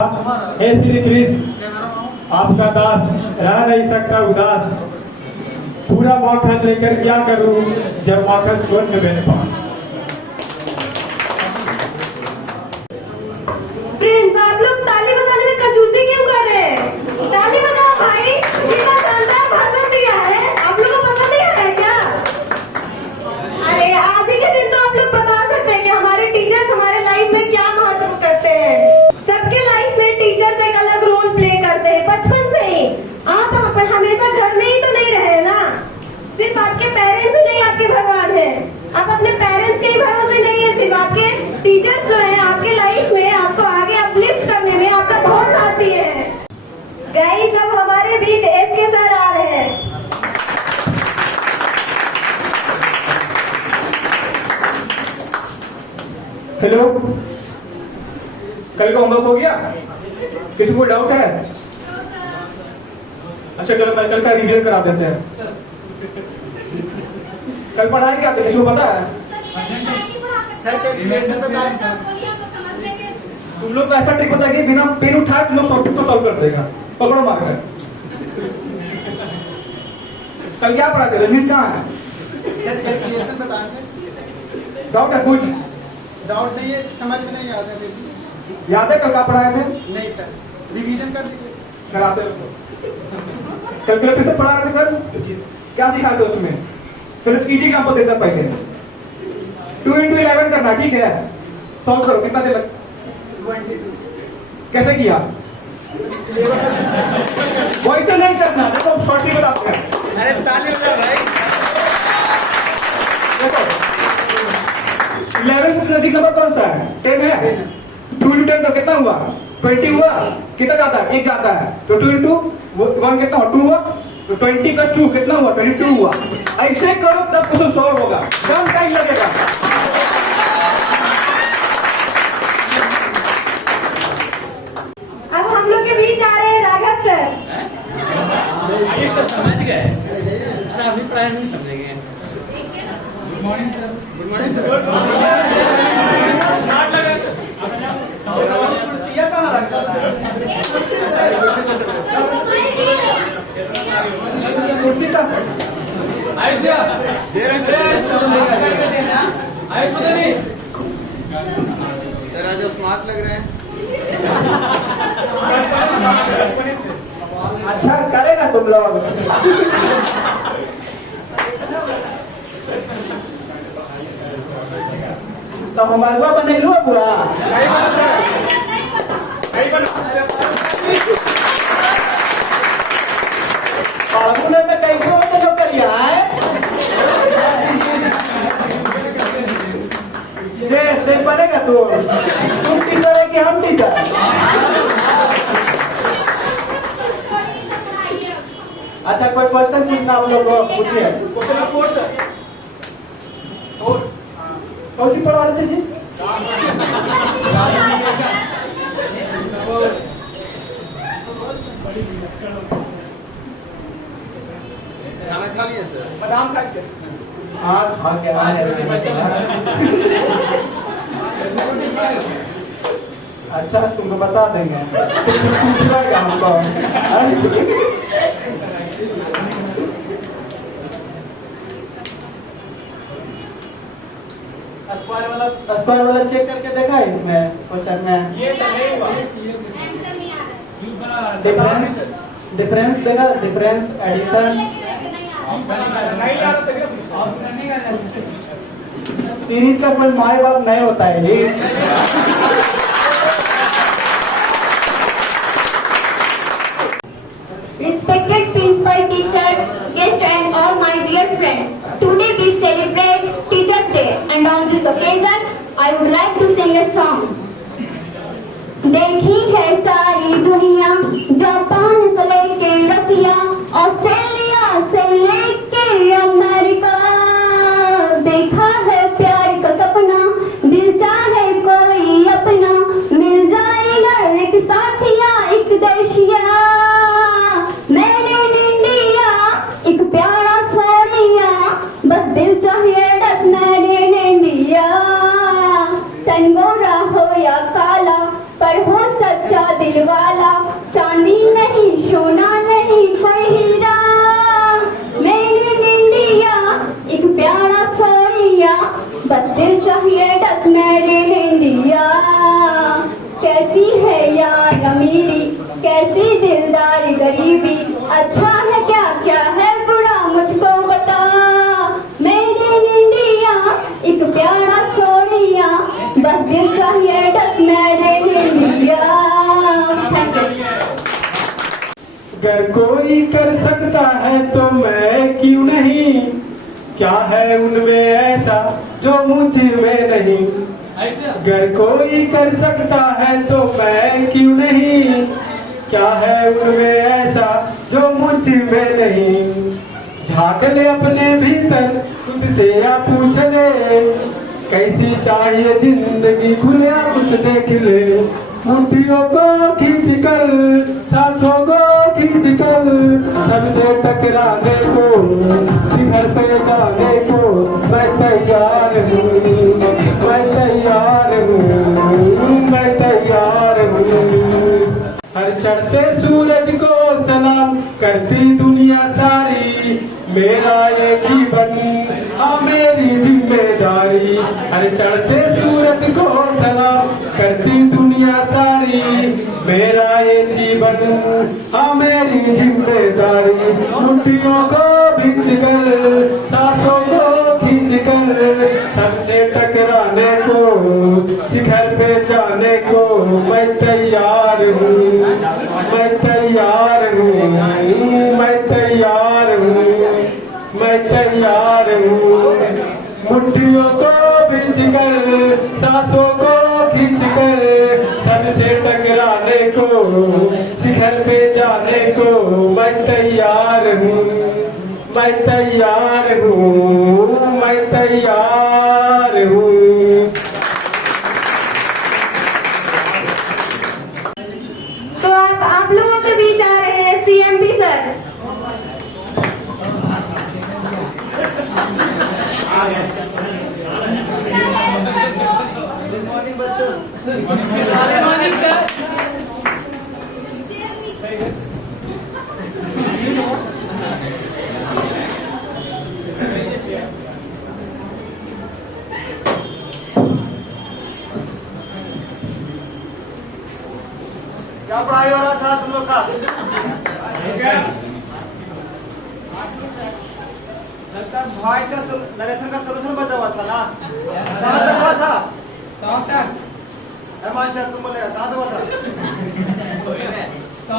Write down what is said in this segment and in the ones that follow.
हे श्री कृष्ण, आपका दास रह नहीं सकता उदास। पूरा माखन लेकर क्या करूं जब माखन छोड़ के मेरे पास। फ्रेंड्स, आप लोग ताली बजाने में कंजूसी क्यों कर रहे हैं? ताली बजाओ भाई, कितना शानदार भाषण दिया है। आप लोगों को पसंद नहीं आ रहा है क्या? अरे आज ही के दिन तो आप लोग बता सकते हैं कि हमारे टीचर्स हमारे लाइफ में क्या महत्व करते हैं। सबके लाइफ में टीचर्स एक अलग रोल प्ले करते हैं बचपन से ही। आप हमेशा घर में ही तो नहीं रहे ना। सिर्फ आपके पेरेंट्स ही नहीं, आपके भगवान है। आप अपने पेरेंट्स के ही भरोसे नहीं है, सिर्फ आपके टीचर्स जो है आपके लाइफ में आपको आगे अपलिफ्ट करने में आपका बहुत साथ दिए हैं। गाइस, अब हमारे बीच एसके सर आ रहे हैं। हेलो, कल का होमवर्क हो गया? किसी को डाउट है? अच्छा चलो कल का रिवीजन करा देते हैं। कल पढ़ाई क्या किसी को पता है? तुम लोग को ऐसा ट्रिक पता है कि बिना पेन उठाए तुम लोग सब कुछ सॉल्व कर देगा। पकड़ो मार्कर। कल क्या पढ़ाते? रजनीश कहाँ है? सर कैलकुलेशन बताएंगे। डाउट है कुछ? डाउट नहीं है, समझ में नहीं आता है। याद है कल क्या पढ़ाए थे? नहीं सर, रिवीजन कर दीजिए। कराते कैलकुलेटर से पढ़ा रहे थे कल? जी सर। क्या सिखाते उसमें? फिर कीजिए क्या आपको देता पहले 2 into 11 करना, ठीक है? सॉल्व करो, कितना दे लग? 22 कैसे किया? वैसे नहीं करना, देखो शॉर्ट ही बताते हैं। अरे ताली बजाओ भाई। देखो 11 से नजदीक नंबर कौन सा है? 10 है। 2 into 10 तो कितना हुआ? 20 हुआ। कितना जाता है? 1 जाता है। तो 2 into 1 कितना हुआ? 2 हुआ। तो 20 + 2 कितना हुआ? 22 हुआ। ऐसे करो तब कुछ सॉल्व होगा, कम टाइम लगेगा। अब हम लोग के बीच आ रहे हैं राघव सर। ये सब समझ गए? अरे अभी पढ़ाई नहीं समझेंगे। Good morning sir. Good morning sir. कुर्सियाँ कहाँ रखा था? कुर्सी का आयुष दिया। दे रहे हैं आयुष को दे नहीं। सर आज स्मार्ट लग रहे हैं। अच्छा करेगा तुम लोग। तो हमारे को बने लो पूरा। आपने तो कैसे होते जो करिया है? जे देख पाएगा तुम टीचर है कि हम टीचर? अच्छा कोई क्वेश्चन पूछना आप लोग पूछिए। क्वेश्चन कौन सी पढ़ा रहे थे जी? खाना खा लिया सर? बादाम खाए? हाँ खा के अच्छा तुमको बता देंगे। हमको स्क्वायर वाला चेक करके देखा है इसमें क्वेश्चन में? ये डिफरेंस देखा? डिफरेंस, एडिशन, सीरीज का कोई माए बाप नहीं होता है जी। Respected principal, teachers, guests and all my dear friends, today we celebrate Teachers Day and on this occasion I would like to sing a song. देखी है सारी दुनिया, जापान से लेके रसिया, ऑस्ट्रेलिया से लेके अमेरिका, देखा है प्यार का सपना, दिल चाहे कोई अपना, मिल जाएगा एक साथिया एक देशिया, मेड इन इंडिया एक प्यारा सोनिया, बस दिल चाहिए डस मेड इन इंडिया, तन गोरा हो या काला पर हो सच्चा दिल दिल वाला, चांदी नहीं सोना नहीं कोई हीरा, मेड इन इंडिया एक प्यारा सोनिया, बस दिल चाहिए डस मेड इन इंडिया। कैसी है यार अमीरी, कैसी दिलदारी गरीबी, अच्छा है क्या क्या है बुरा मुझको बता, मेड इन इंडिया एक प्यारा सोनिया, बस दिल चाहिए does made in India. Thank you. अगर कोई कर सकता है तो मैं क्यों नहीं, क्या है उनमें ऐसा जो मुझ में नहीं। अगर कोई कर सकता है तो मैं क्यों नहीं, क्या है उनमें ऐसा जो मुझ में नहीं। झांक ले अपने भीतर खुद से या पूछ ले, कैसी चाहिए जिंदगी खुले कुछ देख ले। मुट्ठियों को खींच कर सांसों को खींच कर, सबसे टकराने को शिखर पे जाने को मैं तैयार हूँ, मैं तैयार हूँ, मैं तैयार हूँ। हर चढ़ते सूरज को सलाम करती दुनिया सारी, मेरा ये जीवन हाँ मेरी जिम्मेदारी। हर चढ़ते सूरज को सलाम करती दुनिया सारी, मेरा ये जीवन हाँ मेरी जिम्मेदारी। मुट्ठियों को खींच कर सांसों को खींच कर, सबसे टकराने को शिखर पे जाने को मैं तैयार हूँ, मैं तैयार हूँ, मैं तैयार हूँ, मैं तैयार हूँ। मुट्ठियों को खींच कर सांसों को खींच कर, सबसे टकराने को शिखर पे जाने को मैं तैयार हूँ, मैं तैयार हूँ, मैं तैयार हूँ। तो आप लोगों के बीच आ रहे हैं सीएमपी सर। गुड मॉर्निंग बच्चों। क्या पढ़ाई हो रहा था तुम लोग का? वॉइस का नरेशन का सोल्यूशन बचा हुआ था ना? कहाँ तक हुआ था? मास्टर तुम बोले कहाँ तक हुआ था? 100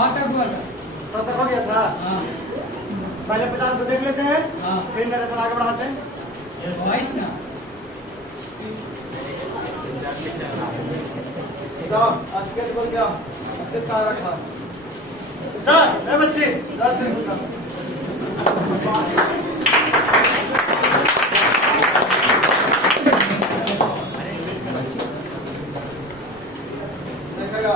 तक हो गया था। पहले 50 को देख लेते हैं, फिर नरेशन आगे बढ़ाते हैं। जाओ अस्केल बोल क्या अस्केल कहाँ रखा? सर बच्चे 10 मिनट का देखेगा।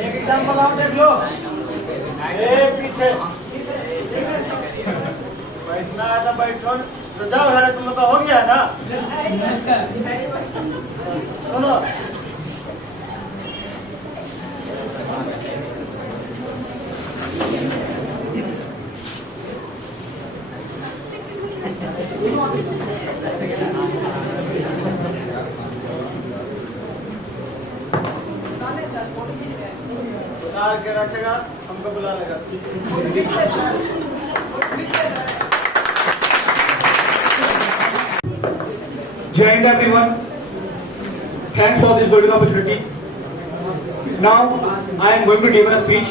एक एग्जाम्पल आप देख लो, पीछे बैठना है तो बैठो। तो जाओ घर तुम लोग का हो गया है ना? सुनो उतार के रखेगा, हमको बुला लेगा। Joined everyone. Thanks for this golden opportunity. Now I am going to give a speech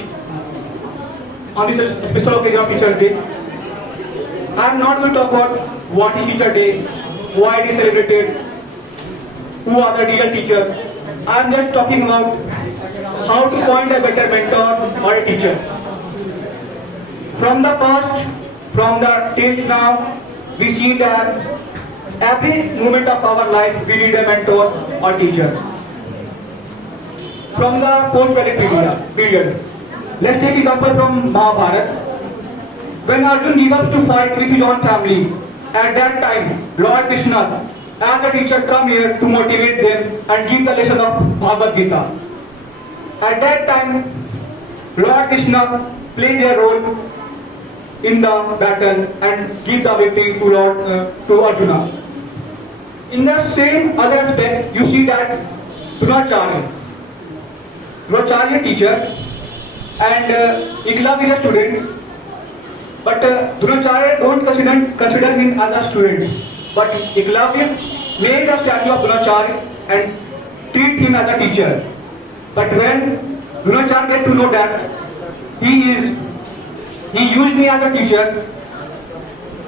on this special occasion of Teacher Day. I am not going to talk about what is Teacher Day, why it is celebrated, who are the real teachers. I am just talking about how to find a better mentor or a teacher. From the past, from the till now, we see that every moment of our life we need a mentor or teacher. From the post-Vedic period, let's take example from Mahabharata. when Arjun gave up to fight with his own family, at that time, Lord Krishna, as a teacher, come here to motivate them and give the lesson of Bhagavad Gita. At that time, Lord Krishna played their role in the battle and give the victory to Arjuna. In the same other aspect, you see that Dronacharya is a teacher and Eklavya is a student, but Dronacharya don't consider him as a student, but Eklavya made a statue of Dronacharya and treat him as a teacher. But when Dronacharya get to know that he used me as a teacher,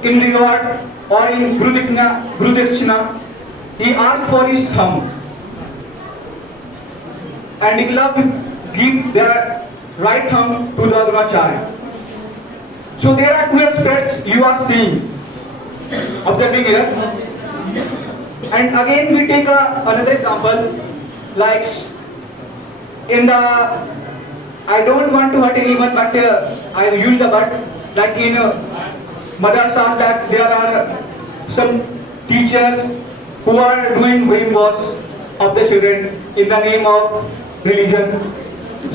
in reward or in Guru Dakshina, he asked for his thumb. And Eklavya give their right thumb to the Dronacharya. So there are two aspects you are seeing, observing here. And again we take another example, like in the, I don't want to hurt anyone, but I use the word, like in madrasas, that there are some teachers who are doing brainwash of the children in the name of religion.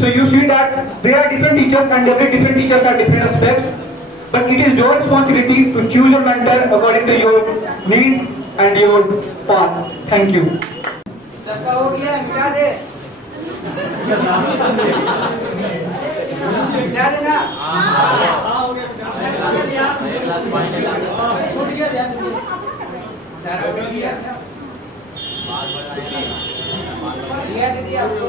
So you see that there are different teachers and every different teachers are different aspects, but it is your responsibility to choose your mentor according to your need and your path. Thank you. सबका हो गया, मिटा दे। मिटा देना। छूट गया ध्यान दीजिए। सारा हो गया। लिया दीदी आपको।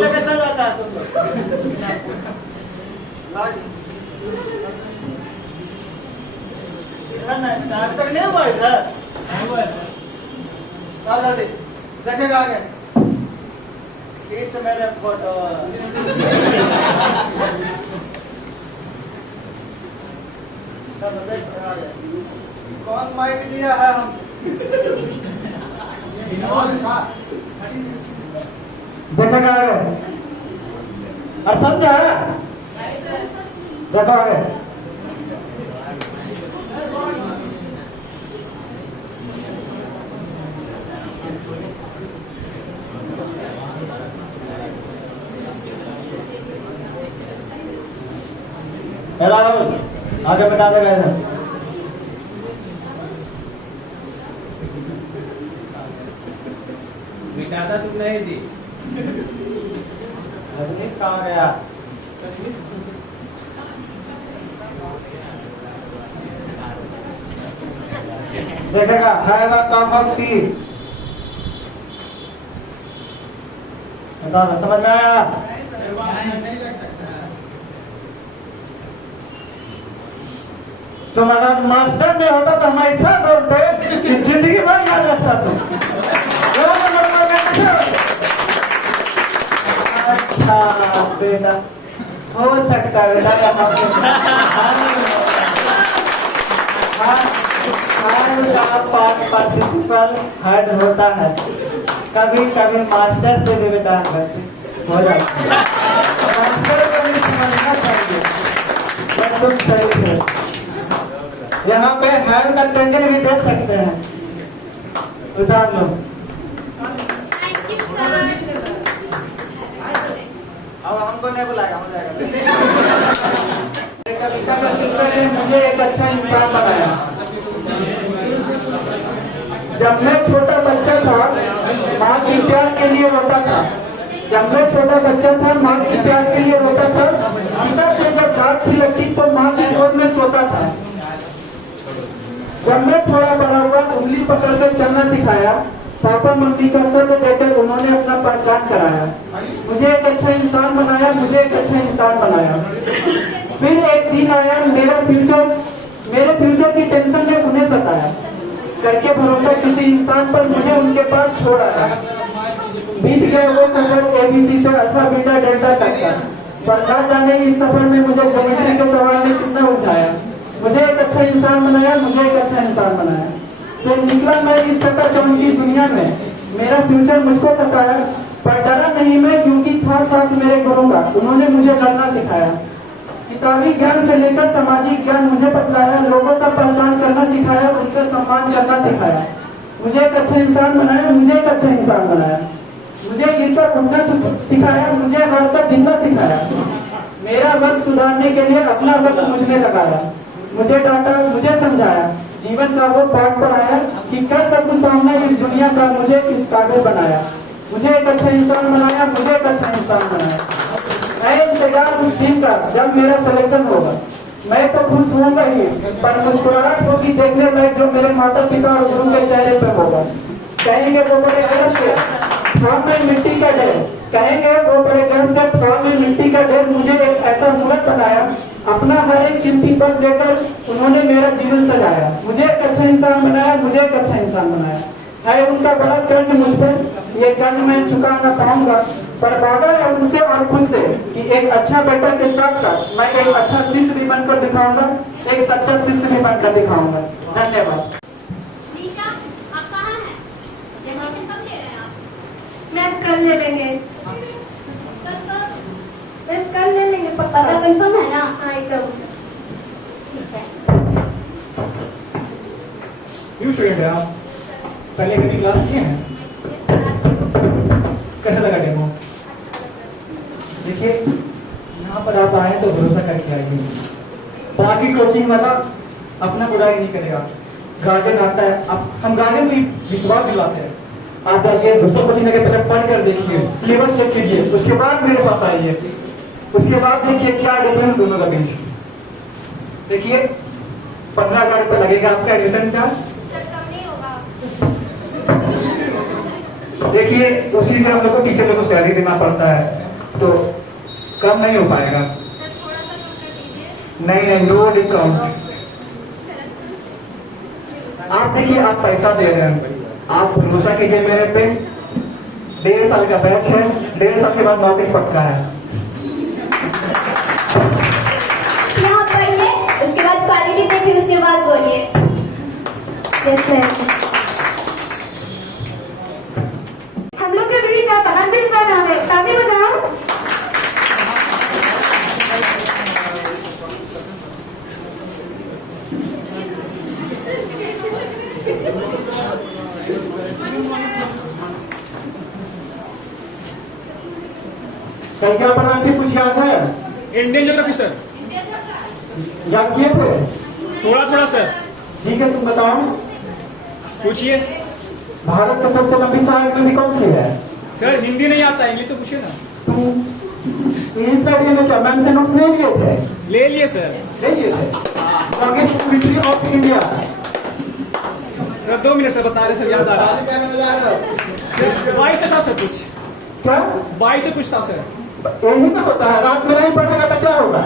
लेके चल जाता है तुम लोग। स्टार्ट तक नहीं हुआ इधर। नहीं हुआ सर। दादी देखेगा आगे। से मेरे फोटो। कौन माइक दिया है हम? देखा और समझा देखो आगे। आगे बता देगा इधर। मिटाता तुम नहीं थी। रजनीश कहाँ गया? देखेगा है ना कामती। बता समझ में आया? तुम अगर मास्टर में होता तो हम ऐसा बोलते कि जिंदगी भर याद रखता तुम। अच्छा बेटा हो सकता है बेटा पार्टिसिपल हेड होता है, कभी कभी मास्टर से भी बेटा हो जाता है। मास्टर को भी समझना चाहिए। तुम सही है। यहाँ पे हैंड का टेंडर भी दे सकते हैं, उतार लो। अब हमको नहीं बुलाएगा, हो जाएगा। कविता का सिलसिले ने मुझे एक अच्छा इंसान बनाया। जब मैं छोटा बच्चा था माँ की प्यार के लिए रोता था। जब मैं छोटा बच्चा था माँ की प्यार के लिए रोता था। गीता से जब डांट भी लगती तो माँ की गोद में सोता था। जब मैं थोड़ा बड़ा हुआ उंगली पकड़कर चलना सिखाया। पापा मम्मी का सब देकर उन्होंने अपना पहचान कराया। मुझे एक अच्छा इंसान बनाया, मुझे एक अच्छा इंसान बनाया। फिर एक दिन आया मेरे फ्यूचर की टेंशन ने उन्हें सताया। करके भरोसा किसी इंसान पर मुझे उनके पास छोड़ आया। बीत गए वो सफर ABC से अल्फा बीटा डेल्टा तक का, पर ना जाने इस सफर में मुझे ज्योमेट्री के सवाल ने कितना उठाया। मुझे एक अच्छा इंसान बनाया, मुझे एक अच्छा इंसान बनाया। तो निकला मैं इस चकाचौंध की दुनिया में, मेरा फ्यूचर मुझको सताया, पर डरा नहीं मैं क्योंकि था साथ मेरे गुरु का, उन्होंने मुझे लड़ना सिखाया। किताबी ज्ञान से लेकर सामाजिक ज्ञान मुझे बतलाया, लोगों का पहचान करना सिखाया, उनका सम्मान करना सिखाया। मुझे एक अच्छा इंसान बनाया, मुझे एक अच्छा इंसान बनाया। मुझे गिरकर उठना सिखाया, मुझे हारकर जीतना सिखाया। मेरा वक्त सुधारने के लिए अपना वक्त मुझमें लगाया, मुझे डांटा, मुझे समझाया, जीवन का वो पाठ पढ़ाया कि कर सकूं सामना इस दुनिया का, मुझे इस काबिल बनाया। मुझे एक अच्छा इंसान बनाया, मुझे एक अच्छा इंसान बनाया। मैं इंतजार उस दिन का जब मेरा सिलेक्शन होगा, मैं तो खुश होऊंगा ही, पर मुस्कुराहट होगी देखने लायक जो मेरे माता पिता और गुरु के चेहरे पे होगा। कहेंगे वो बड़े गर्व से था मैं मिट्टी का ढेर, कहेंगे वो बड़े गर्व से था मैं मिट्टी का ढेर। मुझे एक ऐसा मूर्त बनाया, अपना हर एक कीमती पल देकर उन्होंने मेरा जीवन सजाया। मुझे एक अच्छा इंसान बनाया, मुझे एक अच्छा इंसान बनाया। है उनका बड़ा कर्ज मुझ पर, ये कर्ज मैं चुका न पाऊंगा, पर वादा है उनसे और खुद से कि एक अच्छा बेटा के साथ साथ मैं एक अच्छा शिष्य भी बनकर दिखाऊंगा, एक सच्चा शिष्य भी बनकर दिखाऊंगा। धन्यवाद। निशा, आप कहाँ हैं? एडमिशन कब ले रहे हैं आप? मैम कल ले लेंगे। कल ले लेंगे, पक्का कंफर्म है ना? हाँ एकदम ठीक है। न्यू स्टूडेंट है आप, पहले कभी क्लास किए हैं? कैसा लगा डेमो? देखिए यहाँ पर आप आए तो भरोसा करके आइए, बाकी कोचिंग वाला अपना बुराई नहीं करेगा। गार्डन आता है, हम गार्डन को विश्वास दिलाते हैं। आप जाइए दूसरे कोचिंग के पहले पढ़ कर देखिए, सिलेबस चेक कीजिए, उसके बाद मेरे पास आइए, उसके बाद देखिए क्या डिफरेंस दोनों का बीच। देखिए 15,000 रुपये लगेगा आपका एडमिशन चार्ज। सर कम नहीं होगा? देखिए उसी से हम लोग को टीचर लोग को सैलरी देना पड़ता है, तो कम नहीं हो पाएगा। सर थोड़ा सा कम कर दीजिए। नहीं, नो डिस्काउंट। आप देखिए आप पैसा दे रहे हैं, आप भरोसा कीजिए मेरे पे। 1.5 साल का बैच है, 1.5 साल के बाद नौकरी पक्का है। यहाँ पढ़िए, उसके बाद क्वालिटी देखिए, उसके बाद बोलिए। हम लोग के बीच आप अंतिम साल आ गए, ताली बजाओ। कल क्या पढ़ा थी, कुछ याद है? इंडियन ज्योग्राफी सर, याद किए थे? थोड़ा थोड़ा सर। ठीक है, तुम बताओ पूछिए भारत की सबसे लंबी सहायक नदी कौन सी है? सर, हिंदी नहीं आता, इंग्लिश तो पूछिए ना। तुम इस स्टडी में क्या मैम से नोट्स ले लिए थे? ले लिए सर। ले लिए थे। History of India. Sir 2 minute sir, बता रहे सर, याद आ रहा है। 22 था सर, कुछ क्या 22 से कुछ था सर। यही तो होता है, रात में नहीं पढ़ेगा तो क्या होगा?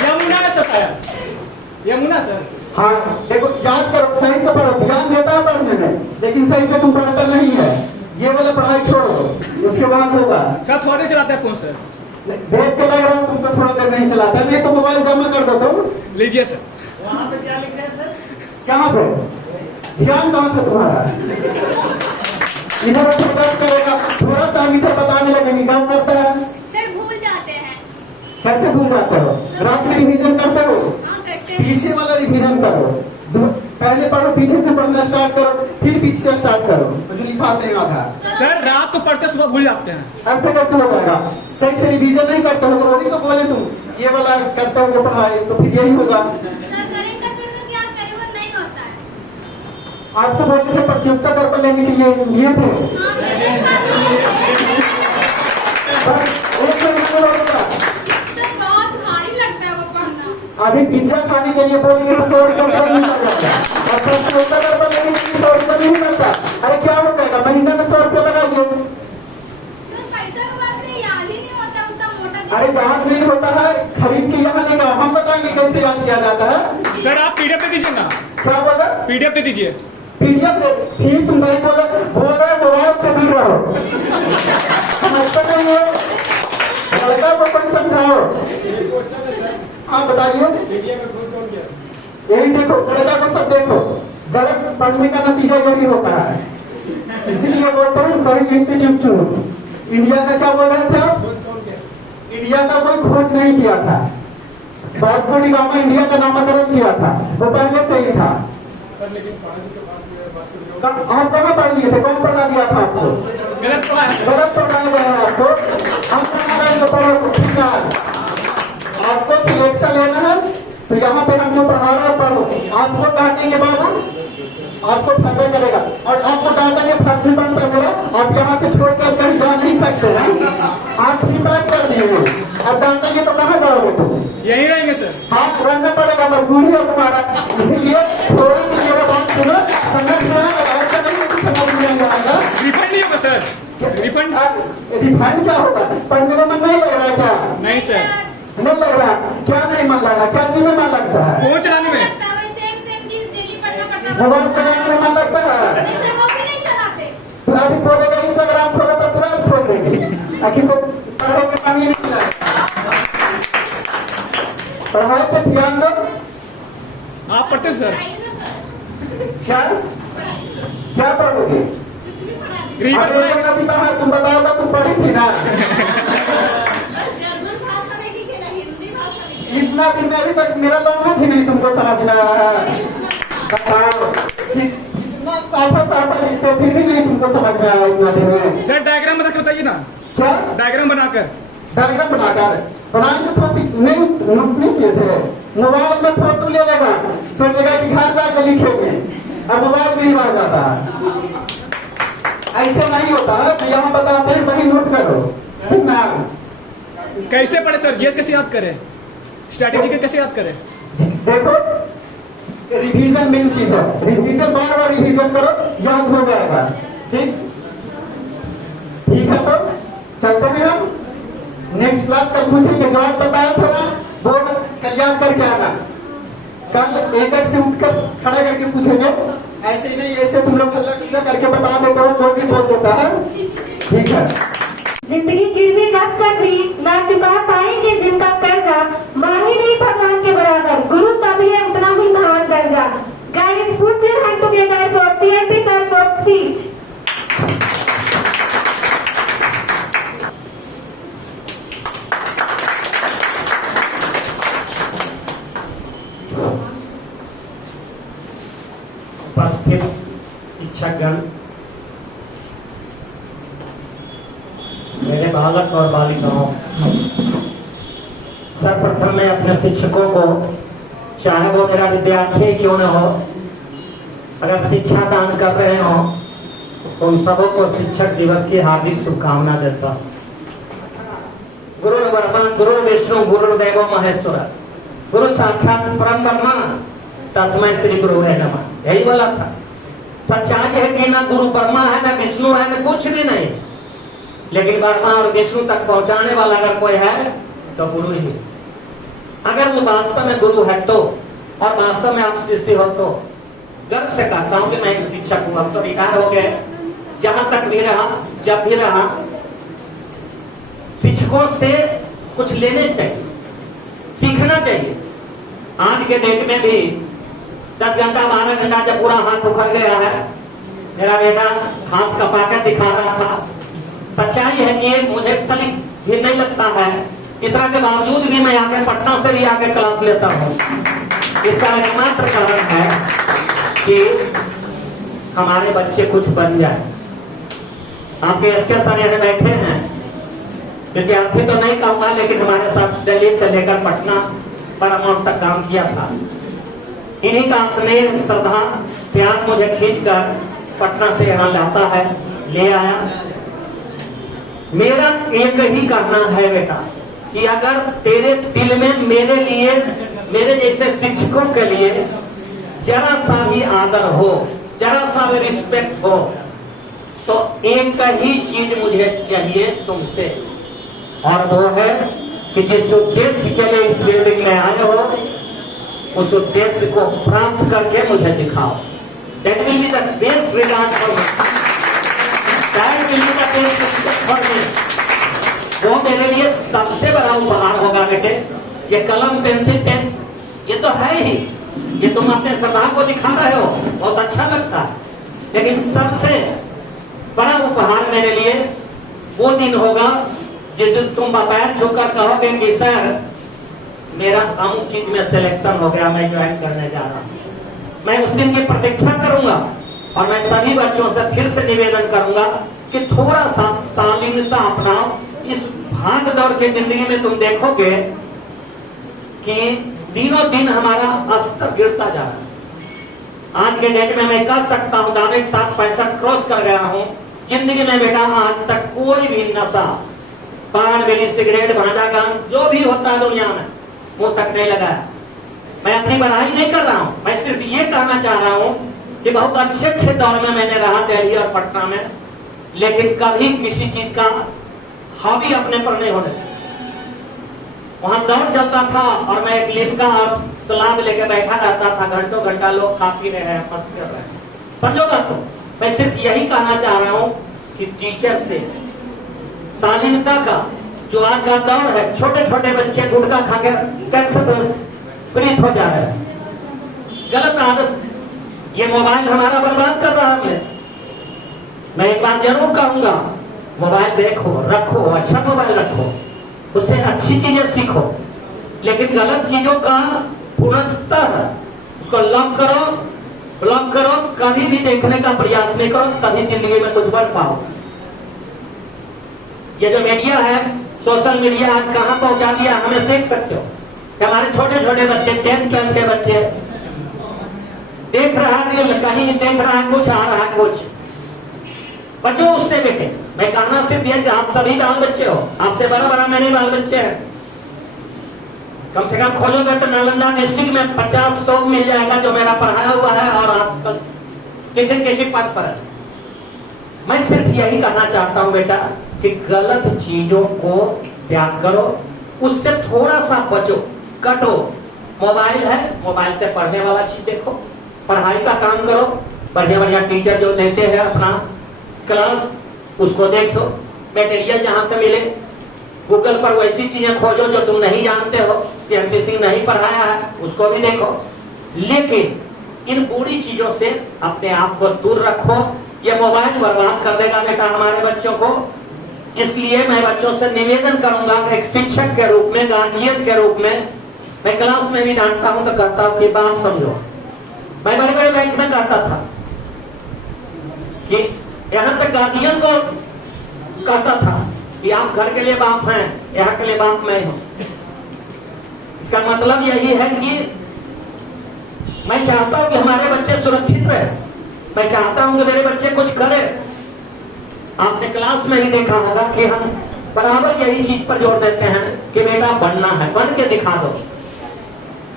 यमुना है सर, शायद यमुना सर। हाँ देखो, याद करो, सही से पढ़ो, ध्यान देता है पढ़ने में, लेकिन सही से तुम पढ़ता नहीं है। ये वाला पढ़ाई छोड़ो, उसके बाद होगा। सर थोड़ा देर चलाता है फोन सर। देख के लग रहा है तुमको थोड़ा देर नहीं चलाता, नहीं तो मोबाइल जमा कर दो तुम। लीजिए सर। वहाँ पे क्या लिख रहे हैं सर? कहाँ पे ध्यान कहाँ से तुम्हारा? इधर फोकस करेगा, थोड़ा सा इधर बताने लगेगी, काम करता है। सर भूल जाते हैं। कैसे भूल जाते हो? रात में रिवीजन करते हो? हाँ करते हैं। पीछे वाला रिवीजन करो, पहले पढ़ो, पीछे से पढ़ना स्टार्ट करो, फिर पीछे से स्टार्ट करो, तो जो लिखाते हैं आधा। सर रात को पढ़ते सुबह भूल जाते हैं। ऐसे कैसे हो जाएगा? सही से रिवीजन नहीं करते हो, तो वही तो बोले तुम ये वाला करते हो पढ़ाई, तो फिर यही होगा। सर करेंगे तो क्या करें, वो नहीं होता है। आप तो बोलते थे प्रतियोगिता कर पर लेने के लिए ये थे। हाँ सर, एक बार बस एक मिनट में होगा। सर बहुत भारी लगता है वो पढ़ना। अभी पिज्जा खाने के लिए बोलेंगे तो 100 रुपये नहीं मिल जाता, और प्रतियोगिता कर पर लेने के लिए 100 रुपये नहीं मिलता। अरे क्या हो जाएगा, महीने में 100 रुपये लगाइए। सर पैसा के बारे में याद ही नहीं होता, उतना मोटा अरे याद नहीं होता है, खरीद के यहाँ लेगा, हम बताएंगे कैसे याद किया जाता है। सर आप पीडीएफ दे दीजिए ना। क्या बोला? पीडीएफ दे दीजिए। पीडीएफ दे, फिर तुम नहीं बोल रहे मोबाइल से दूर रहो। समझते नहीं हो, लड़का को कोई समझाओ। हाँ बताइए। इंडिया का खोज कौन किया? यही देखो, गलत को सब देखो, गलत पढ़ने का नतीजा यही होता है। इसीलिए बोलता हूँ फॉरेन इंस्टीट्यूट चुनो। इंडिया का क्या बोल रहे थे आप? खोज कौन किया? इंडिया का कोई खोज नहीं किया था। वास्को डी गामा इंडिया का नामकरण किया था, वो पहले से ही था। सर लेकिन फारसी के पास में बात आप कहाँ पढ़ लिए थे? कौन पढ़ा दिया था आपको? गलत पढ़ा है। गलत पढ़ाया गया है आपको। हम पढ़ा रहे हैं तो पढ़ो, ठीक है। आपको सिलेक्शन लेना है तो यहाँ पे हम जो पढ़ा रहे हैं पढ़ो। आपको डांटेंगे बाबू, आपको फंसा करेगा, और आपको डांटेंगे फर्जी बनता मेरा, आप यहाँ से छोड़कर कहीं जा नहीं सकते हैं। आप फीडबैक कर दिए, अब डांटेंगे तो कहाँ जाओगे तुम? यहीं रहेंगे सर। हाँ, रहना पड़ेगा, मजबूरी है तुम्हारा। इसीलिए थोड़ा सी मेरा बात सुनो, समझ में आएगा, ऐसा नहीं कुछ समझ में नहीं आएगा। रिफंड नहीं होगा सर? रिफंड रिफाइन क्या होगा? पढ़ने में मन नहीं लग रहा है क्या? नहीं सर। नहीं लग रहा? क्या नहीं मन लग रहा? क्या चीज में मन लगता है? फोन चलाने में। मोबाइल चलाने में मन लगता है? तो अभी बोलेगा इंस्टाग्राम खोलो तो तुरंत खोल देंगे। आखिर तो पढ़ो में पानी नहीं मिला है। पढ़ाई पे ध्यान दो। आप पढ़ते सर? क्या क्या पढ़ोगे? रिफंड अरे ये नदी कहाँ है? तुम बताओगे, तुम पढ़ी थी ना? इतना दिन में अभी तक मेरा लैंग्वेज ही नहीं तुमको समझ में आया है। बताओ, इतना साफा साफा लिखते फिर भी नहीं तुमको समझ में आया इतना दिन में? सर डायग्राम बना के बताइए ना। क्या डायग्राम बनाकर। डायग्राम बनाकर बनाएंगे तो नहीं नोट नहीं किए थे। मोबाइल में फोटो ले लेगा, सोचेगा कि घर जाकर लिखेंगे, और मोबाइल में ही रह जाता है। ऐसे नहीं होता है कि यहाँ बताते हैं वही नोट करो, ठीक ना? कैसे पढ़े सर? जीएस कैसे याद करें? स्ट्रैटेजी कैसे याद करें? देखो, रिवीजन मेन चीज है। रिवीजन बार बार रिवीजन करो, याद हो जाएगा। ठीक ठीक है, तो चलते हैं हम। नेक्स्ट क्लास कल पूछेंगे, जवाब बताया था ना, वो कल याद करके आना। कल एक से उठकर खड़ा करके पूछेंगे, ऐसे नहीं ऐसे तुम लोग हल्ला चिल्ला करके बता देते हो, कोई भी बोल देता है। ठीक है। जिंदगी गिरवी रख कर भी ना चुका पाएंगे जिनका कर्जा, माही नहीं भगवान के बराबर, गुरु तभी है उतना ही महान दर्जा। Guys put your hand together for CMP sir for speech. उपस्थित शिक्षकगण, मेरे बालक और बालिकाओं, सर्वप्रथम मैं अपने शिक्षकों को, चाहे वो मेरा विद्यार्थी क्यों न हो, अगर शिक्षा दान कर रहे हो तो उन सबों को शिक्षक दिवस की हार्दिक शुभकामना देता हूँ। गुरु ब्रह्मा गुरु विष्णु गुरुदेवो महेश्वर, गुरु साक्षात परम ब्रह्मा तस्मै श्री गुरु नमः, यही बोला था। सच्चाई है कि ना गुरु ब्रह्मा है, ना विष्णु है, ना कुछ भी नहीं, लेकिन ब्रह्मा और विष्णु तक पहुंचाने वाला अगर कोई है तो गुरु ही। अगर वो वास्तव में गुरु है तो, और वास्तव में आप शिष्य हो तो, गर्व से कहता हूं कि मैं एक शिक्षक हूं। अब तो विकार हो गए, जहां तक भी रहा, जब भी रहा, शिक्षकों से कुछ लेने चाहिए, सीखना चाहिए। आज के डेट में भी 10 घंटा 12 घंटा जब पूरा हाथ उखड़ गया है, मेरा बेटा हाथ कपाकर दिखा रहा था। सच्चाई है कि मुझे तनिक भी नहीं लगता है, इतना के बावजूद भी मैं आगे पटना से भी आगे क्लास लेता हूँ। इसका एकमात्र कारण है कि हमारे बच्चे कुछ बन जाए। आपके एसके सर यहाँ बैठे हैं, विद्यार्थी तो नहीं कहूंगा, लेकिन हमारे साथ दिल्ली से लेकर पटना परमाणु तक काम किया था। इन्हीं का स्नेह श्रद्धा प्यार मुझे खींचकर पटना से यहाँ लाता है, ले आया। मेरा एक ही कहना है बेटा कि अगर तेरे दिल में मेरे लिए, मेरे जैसे शिक्षकों के लिए जरा सा भी आदर हो, जरा सा भी रिस्पेक्ट हो, तो एक ही चीज मुझे चाहिए तुमसे, और वो है कि जिस उद्देश्य के लिए इस बिल्डिंग में आए हो, उस उद्देश्य को प्राप्त करके मुझे दिखाओ। That will be the best regard for me. That will be the best respect for me. वो मेरे लिए सबसे बड़ा उपहार होगा बेटे, ये कलम पेंसिल पेन ये तो है ही, ये तुम अपने श्रद्धा को दिखा रहे हो, बहुत अच्छा लगता है। लेकिन सबसे बड़ा उपहार मेरे लिए वो दिन होगा जिस दिन तुम पैर छूकर कहोगे कि सर मेरा अमुक चीज में सिलेक्शन हो गया, मैं ज्वाइन करने जा रहा हूं। मैं उस दिन की प्रतीक्षा करूंगा और मैं सभी बच्चों से फिर से निवेदन करूंगा कि थोड़ा सा शालीनता अपनाओ। इस भाग दौड़ की जिंदगी में तुम देखोगे कि दिनों दिन हमारा स्तर गिरता जा रहा है। आज के डेट में मैं कह सकता हूं दावे 765 क्रॉस कर गया हूं। जिंदगी में बेटा आज तक कोई भी नशा, पान बीड़ी सिगरेट भांजा गान जो भी होता है दुनिया में वो तक नहीं लगा है। मैं अपनी बढ़ाई नहीं कर रहा हूं, मैं सिर्फ ये कहना चाह रहा हूं कि बहुत अच्छे अच्छे दौर में मैंने रहा दिल्ली और पटना में, लेकिन कभी किसी चीज का हॉबी अपने पर नहीं होने। वहां दौड़ चलता था और मैं एक लिमका और सलाद लेके बैठा रहता था, घंटों घंटा लोग खा पी रहे हैं, मस्ती कर रहे हैं। समझो बात को, मैं सिर्फ यही कहना चाह रहा हूं कि टीचर से शालीनता का जो आज का दौर है, छोटे छोटे बच्चे गुटखा खा के कैंसर पीड़ित हो जा रहे हैं। गलत आदत, ये मोबाइल हमारा बर्बाद कर रहा है। मैं एक बात जरूर कहूंगा, मोबाइल देखो, रखो, अच्छा मोबाइल रखो, उससे अच्छी चीजें सीखो, लेकिन गलत चीजों का पूर्णतः उसको लॉक करो, ब्लॉक करो, कभी भी देखने का प्रयास नहीं करो, तभी जिंदगी में कुछ बढ़ पाओ। ये जो मीडिया है, सोशल मीडिया आज कहां पहुंचा दिया हमें देख सकते हो कि हमारे छोटे छोटे बच्चे 10th 12th के बच्चे देख रहा है, कहीं देख रहा है कुछ, आ रहा है कुछ। बचो उससे बेटे। मैं कहना सिर्फ यह कि आप सभी बाल बच्चे हो, आपसे बड़ा बड़ा मेरे बाल बच्चे हैं। कम से कम खोजोगे तो नालंदा डिस्ट्रिक्ट में 50-100 मिल जाएगा जो मेरा पढ़ाया हुआ है और आप किसी पद पर है। मैं सिर्फ यही कहना चाहता हूं बेटा कि गलत चीजों को त्याग करो, उससे थोड़ा सा बचो, कटो। मोबाइल है, मोबाइल से पढ़ने वाला चीज देखो, पढ़ाई का काम करो, बढ़िया बढ़िया टीचर जो देते हैं अपना क्लास उसको देखो, मटेरियल जहां से मिले गूगल पर वैसी चीजें खोजो जो तुम नहीं जानते हो, एमपीसी नहीं पढ़ाया है उसको भी देखो, लेकिन इन बुरी चीजों से अपने आप को दूर रखो। ये मोबाइल बर्बाद कर देगा बेटा हमारे बच्चों को। इसलिए मैं बच्चों से निवेदन करूंगा कि एक शिक्षक के रूप में, गार्जियन के रूप में, मैं क्लास में भी डांटता हूं तो कहता हूं कि बात समझो। मैं बड़े बड़े बेंच में कहता था कि यहां तक गार्जियन को कहता था कि आप घर के लिए बाप हैं, यहाँ के लिए बाप मैं हूं। इसका मतलब यही है कि मैं चाहता हूं कि हमारे बच्चे सुरक्षित रहे, मैं चाहता हूं कि मेरे बच्चे कुछ करें। आपने क्लास में ही देखा होगा कि हम बराबर यही चीज पर जोर देते हैं कि बेटा बनना है, बन के दिखा दो।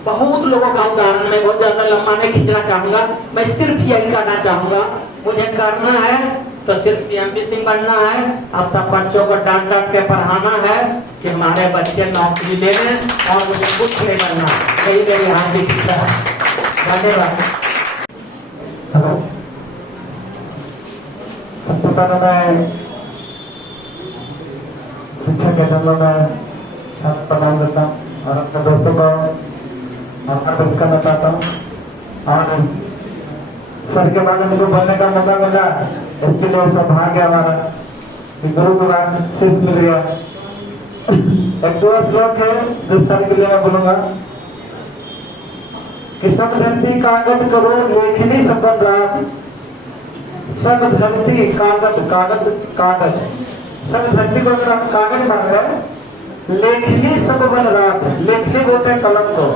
बहुत लोगों का उदाहरण, मैं बहुत ज्यादा लंबा नहीं खींचना चाहूंगा, मैं सिर्फ यही कहना चाहूंगा, मुझे करना है तो सिर्फ सीएमपी सिंह बनना है, अब सब बच्चों को डांट डांट के पढ़ाना है कि हमारे बच्चे नौकरी ले लें और मुझे कुछ नहीं बनना। यही मेरी हाथ की इच्छा है। धन्यवाद। हेलो, सबसे पहले मैं शिक्षक के जन्म में प्रणाम करता हूँ और अपने दोस्तों को आशीर्वाद करना चाहता हूँ। और सर के बारे में मुझे बोलने का मौका मिला, इसके लिए सौभाग्य हमारा कि गुरु के बाद शीश मिल गया। एक दो श्लोक है जो सर के लिए मैं बोलूंगा कि सब धरती कागज करो लेखनी सपन रात, सब धरती कागज कागज कागज, सब धरती को अगर आप कागज मान रहे, लेखनी सब बन रात। लेखनी बोलते हैं कलम को,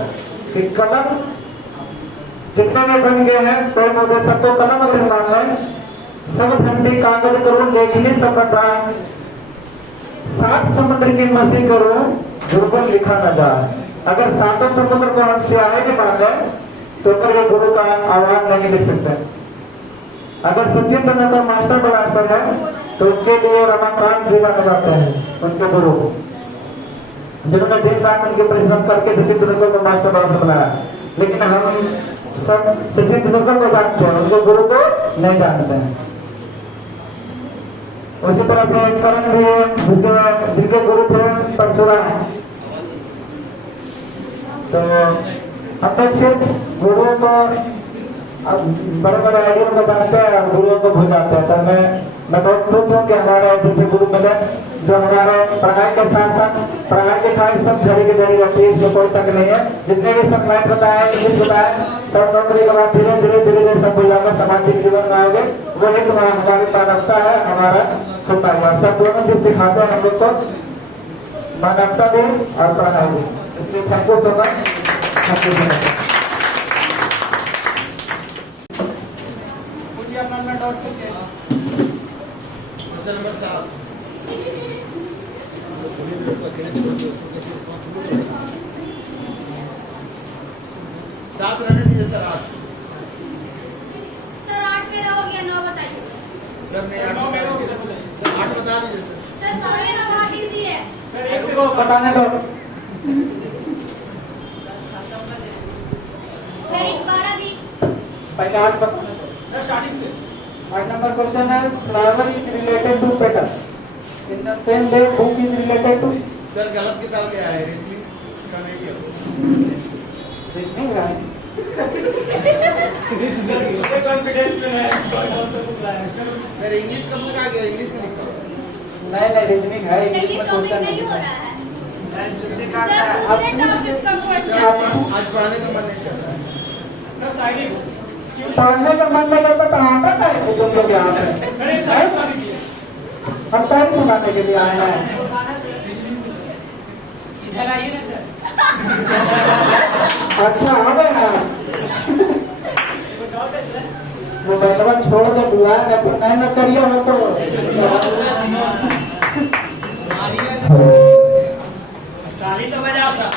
कि कलम जितने भी बन गए हैं पेड़ पौधे सबको कलम अगर मान रहे, सब धरती कागज करो लेखनी सब बन रात, 7 समुद्र की मछली करो बिल्कुल लिखा न जाए। अगर 7 समुद्र को हम स्याही के मान रहे तो फिर ये गुरु का आवाज नहीं लिख सकते। अगर सचिन तेंदुलकर मास्टर ब्लास्टर है तो उसके लिए रमाकांत जी माने जाते हैं, उनके गुरु जिन्होंने दिन रात उनके परिश्रम करके सचिन तेंदुलकर को मास्टर ब्लास्टर बनाया। लेकिन हम सब सचिन तेंदुलकर को जानते हैं, उनके गुरु को नहीं जानते हैं। उसी तरह से करण भी है जिनके गुरु थे परशुराम। तो हम तो सिर्फ गुरुओं को अब बड़े बड़े आइडिया को बनाते हैं और गुरुओं को भूल जाते हैं। तो मैं बहुत खुश हूँ कि हमारे पीछे गुरु मिले जो हमारे पढ़ाई के साथ साथ पढ़ाई के साथ सब जड़ी की जड़ी रहती है, इसमें कोई शक नहीं है। जितने भी सब मैथ बताए, इंग्लिश बताए, सब नौकरी के बाद धीरे धीरे धीरे धीरे सब भूल जाकर सामाजिक जीवन में आओगे। वही तुम्हारा हमारी मानवता है, हमारा छुपा हुआ सब दोनों चीज सिखाते हैं हम लोग को, मानवता भी और पढ़ाई भी। इसलिए थैंक यू सो मच। पूछिए अपना डाउट पूछिए। Question number 7। सात रहने दीजिए सर। 8 सर 8 मेरा हो गया, 9 बताइए। सर नहीं 8 बता दीजिए सर। सर छोड़िए ना, बता दीजिए। सर एक इसको बताने दो। सर 12 भी। पहले 8 बताने दो। सर स्टार्टिंग से 8 नंबर क्वेश्चन है, flower is related to petal in the same way book is related to. Sir गलत किताब क्या है? रीजनिंग का नहीं है। रीजनिंग है। कॉन्फिडेंस में है। सर इंग्लिश का बुक आ गया, इंग्लिश में लिखा। नहीं रीजनिंग है, सर इंग्लिश ये में टॉपिक क्वेश्चन नहीं नहीं हो है। रहा है। आप सर पूछ दूसरे टॉपिक का सर क्वेश्चन। आज पढ़ने का मन नहीं कर रहा है। सर शायरी पढ़ने का मन नहीं करता तो आता था कि तुम लोग यहाँ पे अरे शायरी सुनाने की है। हम शायरी सुनाने के लिए आए हैं। इधर आइए ना सर। अच्छा आ गए हैं। मोबाइलवा छोड़ दे बुआ ने फिर नहीं न करिए हो तो ताली तो बजा था।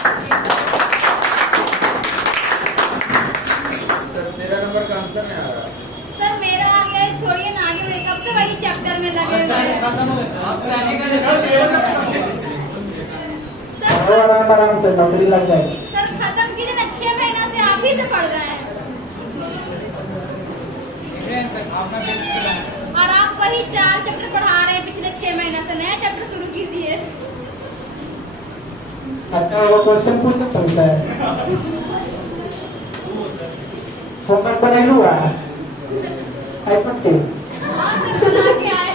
सर 13 नंबर का आंसर नहीं आ रहा। सर मेरा आ गया है, छोड़िए ना, आगे बढ़िए। कब से वही चैप्टर में लगे हुए हैं। खत्म हो गया। और आराम से नौकरी लग जाएगी। सर खत्म कीजिए ना, 6 महीना से आप ही से पढ़ रहे हैं और आप वही 4 चैप्टर पढ़ा रहे हैं पिछले 6 महीना से। नया चैप्टर शुरू कीजिए। अच्छा वो क्वेश्चन पूछ सकता है। होमवर्क बनाई हुआ है ऐसा के हाँ सर बना के आए।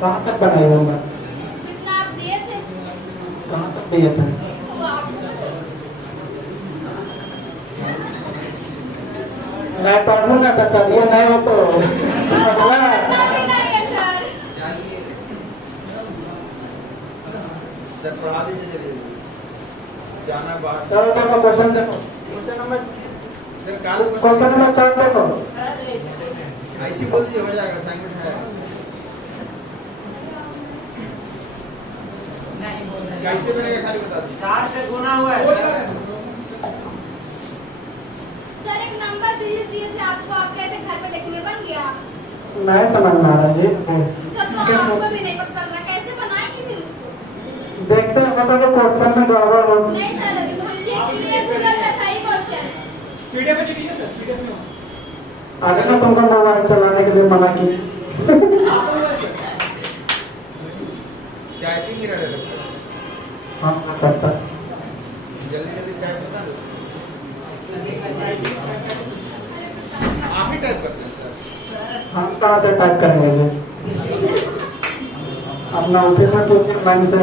कहाँ तक बनाई होमवर्क? जितना आप दिए थे कहाँ तक दिए थे? वो आप। मैं पढ़ूंगा तो सर, ये नहीं हो तो पढ़ना भी नहीं है सर। सर पढ़ा दीजिए जल्दी, जाना बाहर। चलो देखो क्वेश्चन देखो। क्वेश्चन नंबर सर काल क्वेश्चन नंबर 4 देखो। ऐसी बोल दीजिए, हो जाएगा। असाइनमेंट है। कैसे बनेगा खाली बता दीजिए। 4 से गुना हुआ है। सर एक नंबर सीरीज दिए थे आपको, आप कहते घर पे देखने, बन गया। नहीं समझ में आ रहा जी। सर तो आपको भी नहीं पता चल रहा, कैसे बनाएंगे फिर उसको? देखते हैं मतलब क्वेश्चन में गड़बड़ हो। नहीं सर हम चेक किए, गूगल पे सही क्वेश्चन। पीडीएफ में कीजिए सर, पीडीएफ में। आगे ना तुमको मोबाइल चलाने के लिए मना की। टाइपिंग ही रह रहा हाँ सकता। जल्दी जल्दी टाइप बता दो। आप ही टाइप करते हैं सर। हम कहाँ से टाइप करेंगे जी? अपना ऑफिस में तो सिर्फ माइंड से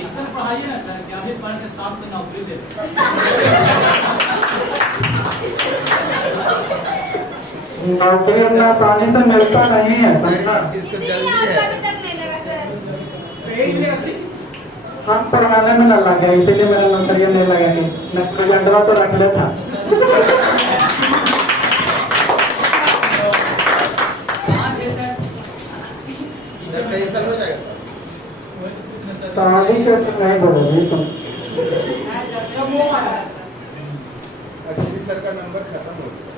ऐसा पढ़ाइए ना सर कि अभी पढ़ के शाम को नौकरी दे। नौकरी इतना आसानी से मिलता नहीं है समझना। इसको इसीलिए जल्दी आपका है। अभी तक नहीं लगा सर। तो यही मिलेगा सही। हम पढ़ाने में न लगे इसीलिए मेरा नौकरी नहीं लगेगी। मैं प्रेजेंटवा तो रख लेता। कहाँ थे सर? सर 23 साल हो जाएगा सर। शादी के तो नहीं बोलोगी तुम। एक्चुअली सर का नंबर खत्म हो गया।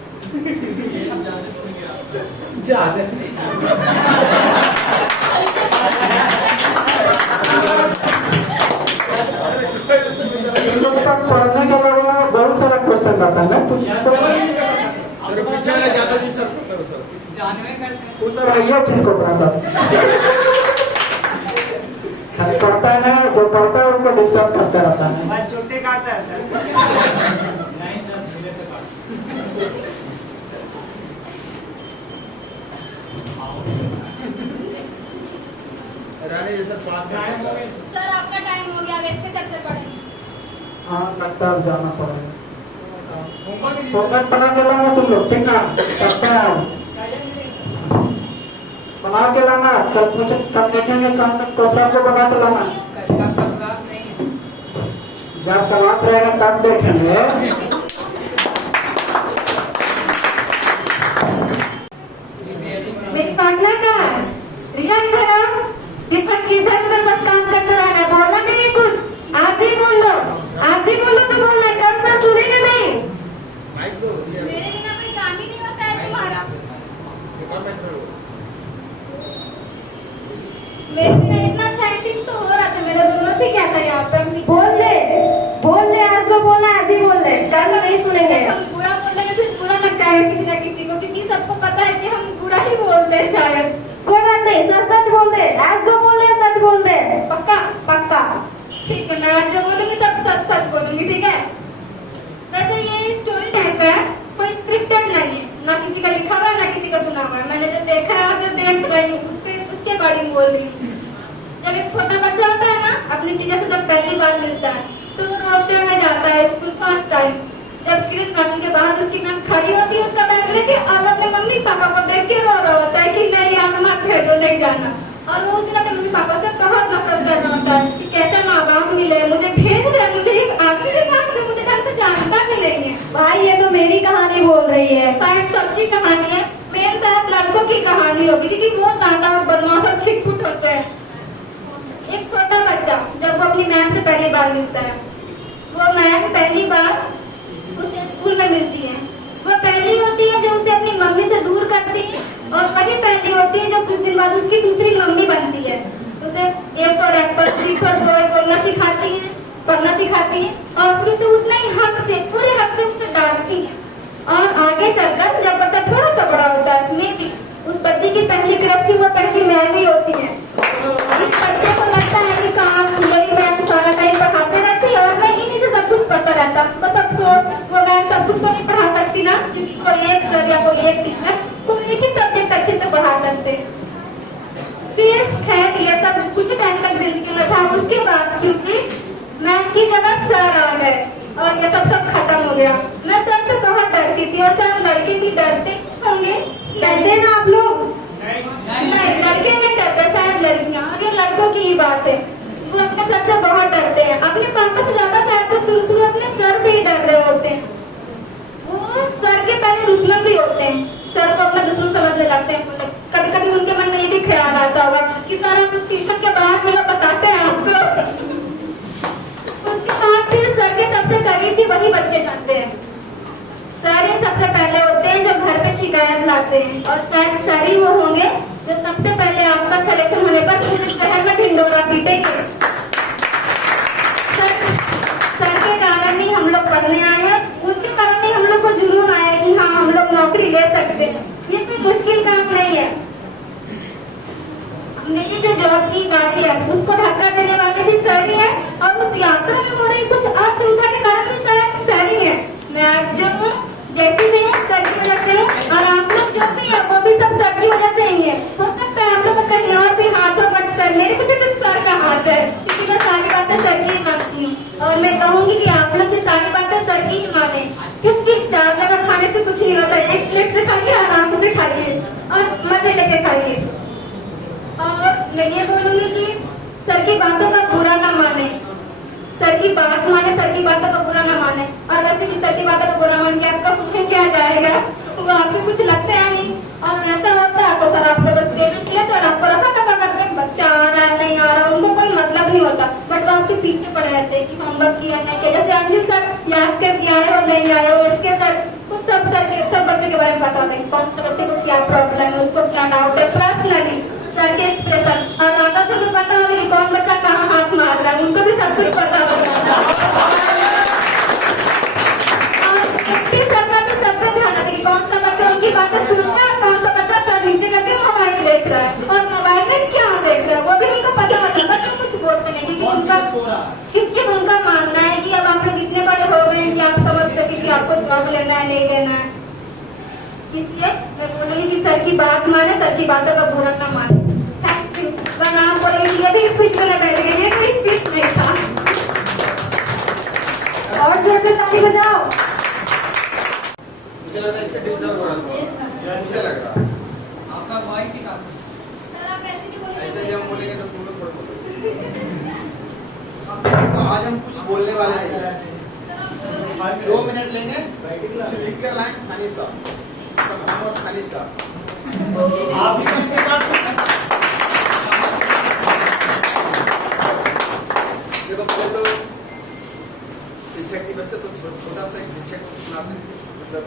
पढ़ने के अलावा बहुत सारा क्वेश्चन आता है ना कुछ सर पीछे वाला ज्यादा भी सर करो सर। जानवे करते हैं। वो सब आइए ठीक होगा सर। पढ़ता है ना, जो पढ़ता है उसको डिस्टर्ब करता रहता है। भाई चुट्टी काटता है सर। नहीं सर, धीरे से काट। रानी जैसा टाइम हो गया। सर आपका टाइम हो गया, आगे इसके करते पढ़ेंगे। हाँ लगता है जाना पड़ेगा। होमवर्क नहीं होमवर्क बना के लाना तुम लोग, ठीक ना? करते हैं हम। बना के लाना, कल मुझे कल देखेंगे, कल तक तो सबको बना के लाना। कल का क्लास नहीं है। जब क्लास रहेगा तब देखेंगे। मेरी पार्टनर का है रिया, इधर आओ। किधर उधर बस काम करते रहना, बोलना नहीं कुछ। आप ही बोल लो, आप ही बोलो तो बोलना, कब तक सुनेंगे नहीं। मेरे बिना कोई काम ही नहीं होता है तुम्हारा। मेरे बिना इतना शाइटिंग तो हो रहा था, मेरा जरूरत ही क्या था यहाँ पे। बोल ले, आज तो बोलना है, अभी बोल ले, कल नहीं सुनेंगे। हम पूरा बोल रहे तो बुरा लगता है किसी ना किसी को, क्योंकि सबको पता है कि हम पूरा ही बोलते हैं शायद। कोई बात नहीं, सच सच बोल दे, आज जो बोल रहे सच बोल दे। पक्का? पक्का। ठीक है, मैं आज जो बोलूंगी सब सच सच बोलूंगी, ठीक है? वैसे ये स्टोरी टाइप है, कोई स्क्रिप्टेड नहीं है, ना किसी का लिखा हुआ है ना किसी का सुना हुआ है। मैंने जो देखा है और जो देख रही हूँ उसके अकॉर्डिंग बोल रही हूँ। जब एक छोटा बच्चा होता है ना, अपनी टीचर से जब पहली बार मिलता है तो वो रोते हुए जाता है स्कूल फर्स्ट टाइम। जब किरण के बाहर उसकी मैम खड़ी होती है उसका बैग लेके, और अपने मम्मी पापा को देख के रो रहा होता है कि नहीं यार मत भेजो, नहीं जाना। और वो उस दिन अपने मम्मी पापा से बहुत नफरत कर रहा होता है कि कैसे माँ बाप मिले, मुझे भेज दे, मुझे इस आदमी के साथ मुझे ढंग से जानता भी नहीं है। भाई ये तो मेरी कहानी बोल रही है। शायद सबकी कहानी है, मेरे साथ लड़कों की कहानी होगी, क्योंकि वो ज्यादा बदमाश और छिटपुट होते हैं। एक छोटा बच्चा जब वो अपनी मैम से पहली बार मिलता है, वो मैम पहली बार उसे स्कूल में मिलती है। वो पहली होती है जो उसे अपनी मम्मी से दूर करती है, और वही पहली होती है जो कुछ दिन बाद उसकी दूसरी मम्मी बनती है। उसे एक और एप्पल, थ्री और दो बोलना सिखाती है, पढ़ना सिखाती है, और फिर उसे उतना ही हक से, पूरे हक से उसे डांटती है। और आगे चलकर जब बच्चा थोड़ा सा बड़ा होता है, मे भी उस बच्चे की पहली क्रश की वो पहली मैम ही होती है। इस बच्चे को लगता है कि कहाँ मेरी मैम सारा टाइम पढ़ाते रहती है और मैं इन्हीं से सब कुछ पढ़ता रहता। बस अफसोस वो मैम सब कुछ तो नहीं पढ़ा सकती ना, क्योंकि कोई एक सर या कोई एक टीचर कोई एक ही सब्जेक्ट अच्छे से पढ़ा सकते। फिर खैर ये सब कुछ टाइम तक जिंदगी में था। उसके बाद क्योंकि मैम की जगह सर आ गए और ये सब खत्म हो गया। मैं सर से बहुत डरती थी, और सर लड़के भी डरते होंगे, डरते ना आप लोग? नहीं, लड़के नहीं डरते, शायद लड़कियां, और ये लड़कों की ही बात है। वो अपने सर से बहुत डरते हैं, अपने पापा से ज्यादा शायद तो शुरू अपने सर से ही डर रहे होते हैं। वो सर के पहले दुश्मन भी होते हैं, सर को अपना दुश्मन समझने लगते हैं। कभी कभी उनके मन में ये भी ख्याल आता होगा कि सर हम ट्यूशन के बाहर मेरा बताते हैं आपको। उसके बाद फिर सर के सबसे करीब भी वही बच्चे जानते हैं। सर ही सबसे पहले होते हैं जो घर पे शिकायत लाते हैं, और शायद सर ही वो होंगे जो सबसे पहले आपका सिलेक्शन होने पर पूरे शहर में ढिंडोरा पीटेंगे। सर के कारण ही हम लोग पढ़ने आए हैं, उनके कारण ही हम लोग को जुनून आया कि हाँ हम लोग नौकरी ले सकते हैं। ये कोई मुश्किल काम नहीं है। मेरी जो जॉब की गाड़ी है उसको धक्का देने वाले भी सर ही है, और उस यात्रा में हो रही कुछ असुविधा के कारण भी शायद सर ही है। मैं आज जो हूँ जैसी भी है सर की वजह से, और आप लोग जो भी है वो भी सब सर की वजह से ही है। हो सकता है आप लोग का कहीं और भी हाथ हो, बट सर मेरे पीछे सिर्फ सर का हाथ है, क्योंकि मैं सारी बातें सर की ही मानती हूँ। और मैं कहूँगी कि आप लोग भी सारी बातें सर की ही माने, क्योंकि 4 जगह खाने से कुछ नहीं होता। एक प्लेट से खाइए, आराम से खाइए और मजे लेके खाइए। और मैं ये बोलूंगी कि सर की बातों का बुरा ना माने, सर की बात माने, सर की बातों का बुरा ना माने। और वैसे भी सर की बातों का बुरा मान के आपका मुझे क्या जाएगा, वो आपको कुछ लगता है नहीं। और ऐसा होता है तो सर आपसे बस पेमेंट लेते और आपको रखा दफा करते हैं, बच्चा आ रहा है नहीं आ रहा, उनको कोई मतलब नहीं होता, बट वो आपके पीछे पड़े रहते हैं कि होमवर्क किया नहीं किया। जैसे अंजित सर याद करके आए और नहीं आए हो, इसके सर उस सब बच्चों के बारे में बता दें, कौन से बच्चे को क्या प्रॉब्लम है, उसको क्या डाउट है, पर्सनली सर के एक्सप्रेशन। और राधा सर को पता होगा कि कौन बच्चा कहाँ हाथ मार रहा है, उनको भी सब कुछ पता होगा। और सर का भी सब पे ध्यान रखें कि कौन सा बच्चा उनकी बातें सुनता है, कौन सा बच्चा सर नीचे करके मोबाइल देख रहा है, और मोबाइल में क्या देख रहा है वो भी उनको पता होता है। बच्चों कुछ बोल कब लेना है नहीं लेना है। इसलिए मैं बोलूंगी कि सर की बात माने, सर की बातों का बुरा ना माने। Thank you. वरना आप बोलेंगे ये भी स्पीच में बैठ गए, ये कोई स्पीच नहीं था। और जोर से ताली बजाओ। मुझे लग रहा है इससे डिस्टर्ब हो रहा था, मुझे लग रहा है आपका वॉइस ही था। सर आप ऐसे नहीं बोलेंगे। ऐसे भी हम बोलेंगे तो तुम लोग थोड़ा बोलोगे। तो आज हम कुछ बोलने वाले नहीं हैं। 2 मिनट लेंगे, कुछ लिख कर लाएं खानी साहब, और खानी साहब आप भी कुछ देखो, पहले तो शिक्षक दिवस से तो छोटा सा एक शिक्षक को सुना सकते, मतलब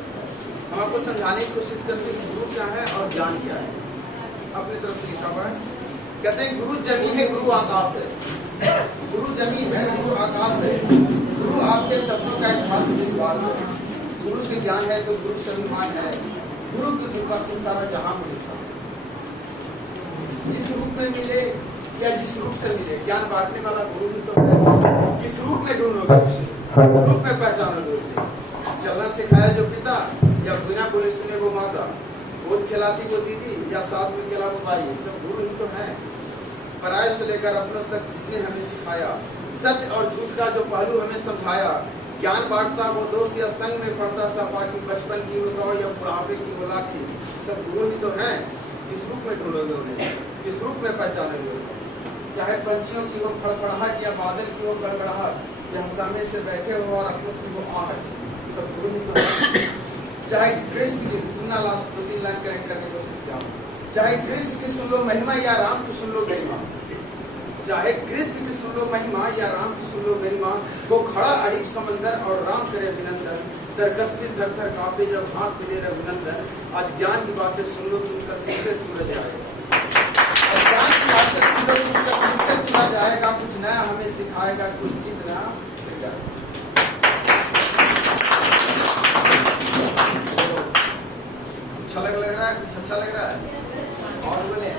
हम आपको समझाने की कोशिश करते हैं गुरु क्या है और ज्ञान क्या है। अपनी तरफ से लिखा हुआ है, कहते हैं गुरु जमीन है, गुरु आकाश है। गुरु जमीन है, गुरु आकाश है। गुरु आपके शब्दों का एक खास विश्वास है। गुरु से ज्ञान है तो गुरु स्वाभिमान है। गुरु की कृपा से सारा जहां को दिखता। जिस रूप में मिले या जिस रूप से मिले, ज्ञान बांटने वाला गुरु ही तो है। किस रूप में ढूंढोगे, किस रूप में पहचानोगे उसे। चलना सिखाया जो पिता, या बिना बोले सुने वो माता, गोद खिलाती वो दीदी, या साथ में खिला वो भाई, सब गुरु ही तो है। पराये से लेकर अपनों तक जिसने हमें सिखाया, सच और झूठ का जो पहलू हमें समझाया, ज्ञान बांटता वो दोस्त या संग में पढ़ता सा पाठी, बचपन की वो दौड़ या बुढ़ापे की वो लाठी, सब गुरु ही तो है। किस रूप में ढूंढोगे उन्हें, किस रूप में पहचानोगे। चाहे पंछियों की हो फड़फड़ाहट या बादल की हो गड़गड़ाहट, या सामने से बैठे हो और अपनों की हो आहट, सब गुरु ही तो है। चाहे कृष्ण की, सुनना लास्ट 2-3 लाइन करेक्ट करने की कोशिश किया, चाहे कृष्ण की सुन लो महिमा या राम की सुन लो गरिमा, चाहे कृष्ण की सुन लो महिमा या राम की सुन लो गरिमा, वो खड़ा अड़ीब समंदर और राम करे अभिनंदन, तरकसबी थर थर कांपे जब हाथ मिले रघुनंदन। आज ज्ञान की बातें सुन लो तुमका फिर से सूरज आएगा, और ज्ञान की बातें सुन लो तुमका फिर से सूरज आएगा, कुछ नया हमें सिखाएगा कोई गीत नया फिर गाएगा। कुछ अलग लग रहा है, कुछ अच्छा लग रहा है, और बोले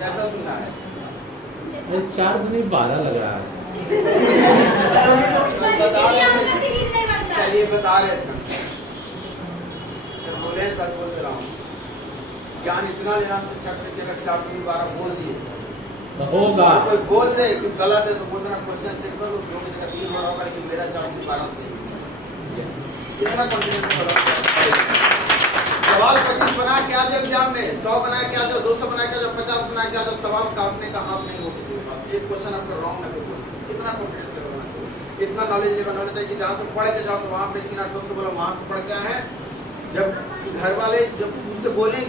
कैसा सुनना है। 4 बजे 12 लग रहा है। चलिए बता रहे थे सर, बोले तक बोलते रहा हूँ। ज्ञान इतना लेना शिक्षक से कि अगर 4 दिन 12 बोल दिए तो होगा, कोई बोल दे कि गलत है तो बोलना क्वेश्चन चेक कर लो, 2 की जगह 3 हो रहा होगा, लेकिन मेरा 4 से 12 से इतना कॉन्फिडेंस बना। सवाल 25 बना के आ जाओ एग्जाम में, 100 बना के आ जाओ, 200 बना के आ जाओ, 50 बना के आ जाओ, सवाल काटने का हाथ नहीं हो किसी के पास। एक क्वेश्चन आपका रॉन्ग ना करो, इतना कॉन्फिडेंस लेवल होना चाहिए, इतना नॉलेज लेवल होना चाहिए कि जहाँ से पढ़ के जाओ तो वहाँ पे सीना ठोक के बोलो वहाँ से पढ़ के आए हैं। जब घर वाले जब उनसे बोले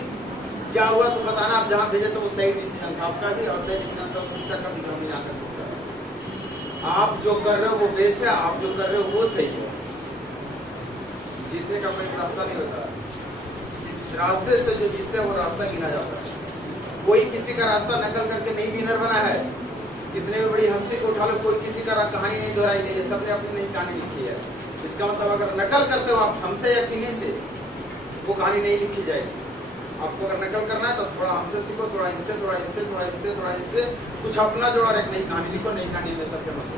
क्या हुआ तो बताना, आप जहाँ भेजे तो वो सही डिसीजन था आपका भी, और सही डिसीजन था शिक्षक का भी। आप जो कर रहे हो वो बेस्ट है, आप जो कर रहे हो वो सही है। जीतने का कोई रास्ता नहीं होता, जिस रास्ते से जो जीतते हैं वो रास्ता गिना जाता है। कोई किसी का रास्ता नकल करके नहीं विनर बना है। कितने भी बड़ी हस्ती को उठा लो, कोई किसी का कहानी नहीं दोहराई गई है, सबने अपनी नई कहानी लिखी है। इसका मतलब अगर नकल करते हो आप हमसे या किन्हीं से, वो कहानी नहीं लिखी जाएगी। आपको अगर नकल करना है तो थोड़ा हमसे सीखो, थोड़ा इनसे, थोड़ा इनसे, थोड़ा इनसे, थोड़ा इनसे, कुछ अपना जोड़ो और एक नई कहानी लिखो। नई कहानी में सबके मसले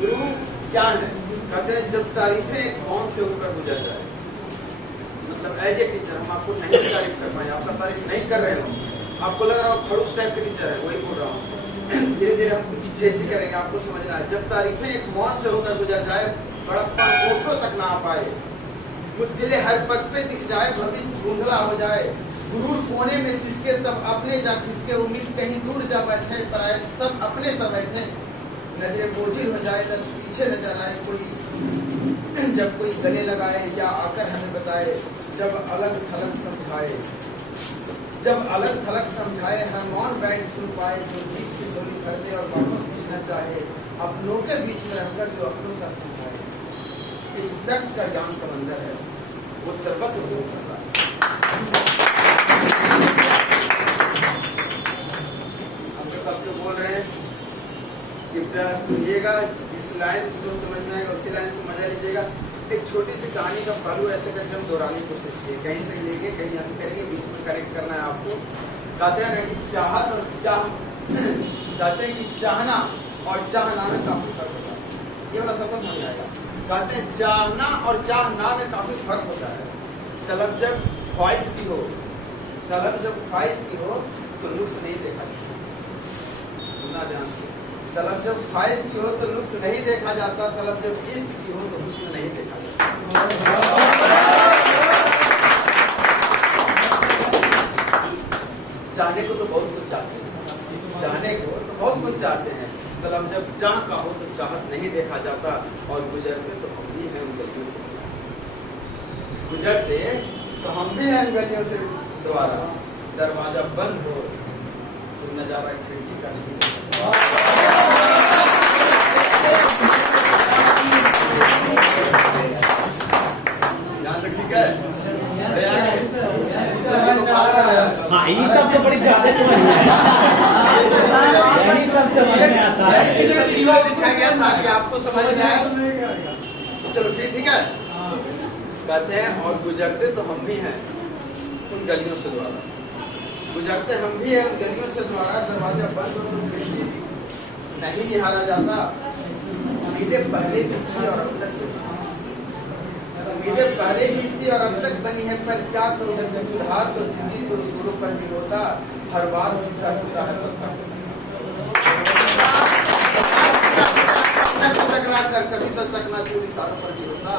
गुरु क्या है, कहते हैं जब तारीफें कौन से ऊपर गुजर जाए, मतलब एज ए टीचर हम आपको नहीं तारीफ कर पाए, आपका तारीफ नहीं कर रहे हो, आपको लग रहा हो खड़ूस टाइप के टीचर है, वही बोल रहा हूँ। धीरे धीरे हम कुछ चीजें ऐसी करेंगे, आपको समझना है। जब तारीफें एक मौन से होकर गुजर जाए, बड़प्पन कोठों तक ना आ पाए, मुश्किलें हर पग पे दिख जाए, भविष्य धुंधला हो जाए, गुरूर कोने में सिसके सब अपने जा खिसके, उम्मीद कहीं दूर जा बैठे, पराए सब अपने सब बैठे, नजरें बोझिल हो जाए, लक्ष्य पीछे नजर आए कोई, जब कोई गले लगाए या आकर हमें बताए, जब अलग थलग समझाए, जब अलग थलग समझाए, हम मौन बैठ सुन पाए, जो जीत की झोली भर दे और वापस पूछना चाहे, अपनों के बीच में रहकर जो अपनों सा समझाए। इस शख्स का ज्ञान समंदर है, वो सर्वत्र हो कर रहा है। हम लोग आपको बोल रहे हैं कृपया सुनिएगा, जिस लाइन जो समझ में आएगा उसी लाइन से मजा लीजिएगा। एक छोटी सी कहानी का पहलू ऐसे करके हम दोहराने की कोशिश किए, कहीं से लेंगे कहीं हम करेंगे, बीच में करेक्ट करना है आपको। कहते हैं कि चाहत और कहते हैं कि चाहना और चाहना में काफी फर्क होता है। ये वाला सबको समझ आएगा। कहते हैं चाहना और चाहना में काफी फर्क होता है। तलब जब ख्वाहिश की हो, तलब जब ख्वाहिश की हो तो नुक्स नहीं देखा जाता। सुनना ध्यान से, तलब जब ख्वाहिश की हो तो नुक्स नहीं देखा जाता, तलब जब इश्क की हो तो हुस्न नहीं देखा जाता। चाहने को तो बहुत कुछ चाहते हैं, चाहने को तो बहुत कुछ चाहते हैं, तलब जब चाह का हो तो चाहत नहीं देखा जाता। और गुजरते तो हम भी हैं उन गलियों से, गुजरते तो हम भी हैं उन गलियों से द्वारा। दरवाजा बंद हो तो नजारा खिड़की का नहीं देखा। ध्यान रखिए क्या है? हाँ, ये सब तो बड़ी ज्यादा समझ में आता है। यही सब समझ में आता है। दिखाया गया ताकि आपको समझ में आए। चलो ठीक है। कहते हैं और गुजरते तो हम भी हैं उन गलियों से द्वारा, गुजरते हम भी हैं उन गलियों से द्वारा। दरवाजा बंद हो तो खिड़की नहीं निहारा जाता। उम्मीदें पहले भी थी और अब तक उम्मीदें पहले भी थी और अब तक बनी है, पर क्या करूं? सुधार तो जिंदगी के उसूलों पर भी होता। हर बार शीशा टूटा है पत्थर टकरा कर, कभी तो चकनाचूर इशारों पर भी होता।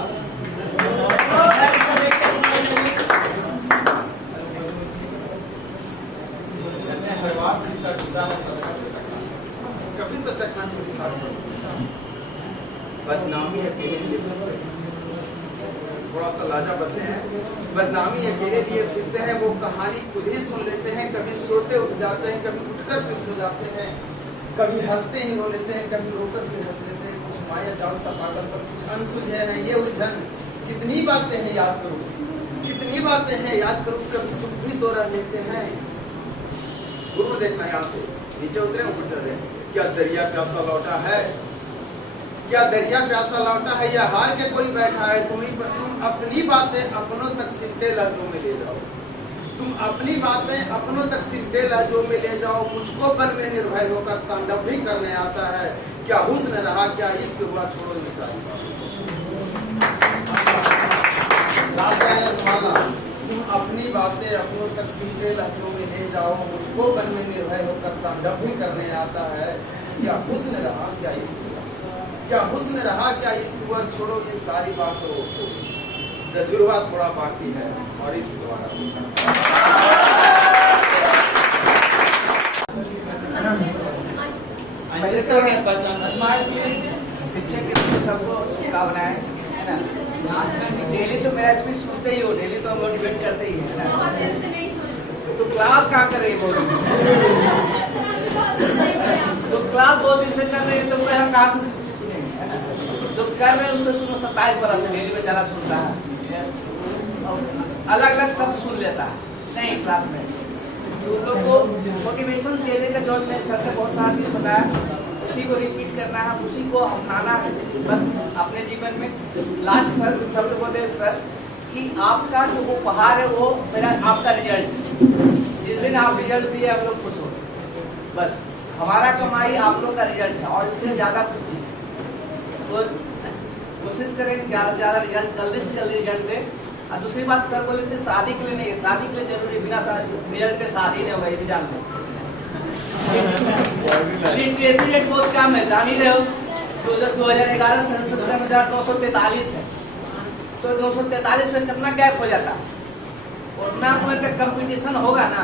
हर बार शीशा टूटा है कभी तो चकनाचूर इशारों पर भी होता। बदनामी अकेले लिए थोड़ा सा लाजा बदले हैं। बदनामी अकेले लिए फिरते हैं, वो कहानी खुद ही सुन लेते हैं। कभी सोते उठ जाते हैं, कभी उठकर फिर सो जाते हैं, कभी हंसते ही रो लेते हैं, कभी रोकर फिर हंस लेते हैं। कुछ माया जाल सा पागल पर कुछ अनसुलझे हैं ये उलझन। कितनी बातें हैं याद करूं, कितनी बातें हैं याद करूं, कभी चुप भी तो रह लेते हैं। गुरु देखना यहाँ से नीचे उतरे ऊपर चल रहे। क्या दरिया प्यासा लौटा है, क्या दरिया प्यासा लौटा है, या हार के कोई बैठा है? तुम अपनी बातें अपनों तक सिमटे लहजों में ले जाओ, तुम अपनी बातें अपनों तक सिमटे लहजों में ले जाओ। मुझको बन में निर्भय होकर तांडव भी करने आता है। क्या हुस्न रहा, क्या इश्क हुआ, छोड़ो ये सारी बात। तुम अपनी बातें अपनों तक सिमटे लहजों में ले जाओ। मुझको बन में निर्भय होकर तांडव भी करने आता है। क्या हुस्न रहा, क्या इश्क हुआ, क्या हुस्न रहा, क्या इश्क हुआ, छोड़ो ये सारी बातों। तजुर्बा थोड़ा बाकी है और इस द्वारा शिक्षक के सबको शुभकामनाएं, है ना। डेली तो मेरा स्पीच सुनते ही हो, डेली तो मोटिवेट करते ही है ना। तो क्लास कहाँ कर रही है? तो क्लास 2 दिन से कर रही है, तो हम कहाँ से तो कर रहे हैं उनसे सुनो। 27 बरस से डेली में चला सुनता है, अलग अलग शब्द सुन लेता है नहीं क्लास में। तो उन लोग को मोटिवेशन देने का जो मैं सर ने बहुत सारा चीज बताया, उसी को रिपीट करना है, उसी को अपनाना है बस अपने जीवन में। लास्ट शब्द बोले सर कि आपका जो वो उपहार है वो मेरा आपका रिजल्ट। जिस दिन आप रिजल्ट दिए हम लोग खुश हो, बस हमारा कमाई आप लोग का रिजल्ट है और इससे ज्यादा कुछ नहीं। तो कोशिश करें ज्यादा से ज्यादा रिजल्ट, जल्दी से जल्दी रिजल्ट दे। और दूसरी बात सर बोले थे शादी के लिए नहीं, शादी के लिए जरूरी, बिना रिजल्ट के शादी नहीं होगा, ये भी जान लो। लिटरेसी रेट बहुत कम है, जान ही रहे हो। 2011 सेंसस में 943 है, तो 943 में कितना गैप हो जाता। उतना कंपटीशन होगा ना,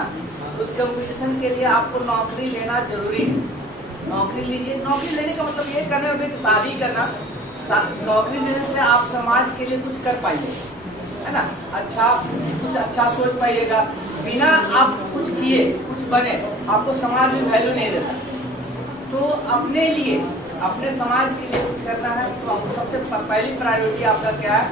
उस कंपटीशन के लिए आपको नौकरी लेना जरूरी है। नौकरी लीजिए। नौकरी लेने का मतलब ये करने होगा कि शादी करना। नौकरी लेने से आप समाज के लिए कुछ कर पाइए, है ना। अच्छा, कुछ अच्छा सोच पाइएगा। बिना आप कुछ किए कुछ बने, आपको समाज में वैल्यू नहीं देता। तो अपने लिए, अपने समाज के लिए कुछ करना है, तो आपको सबसे पहली प्रायोरिटी आपका क्या है?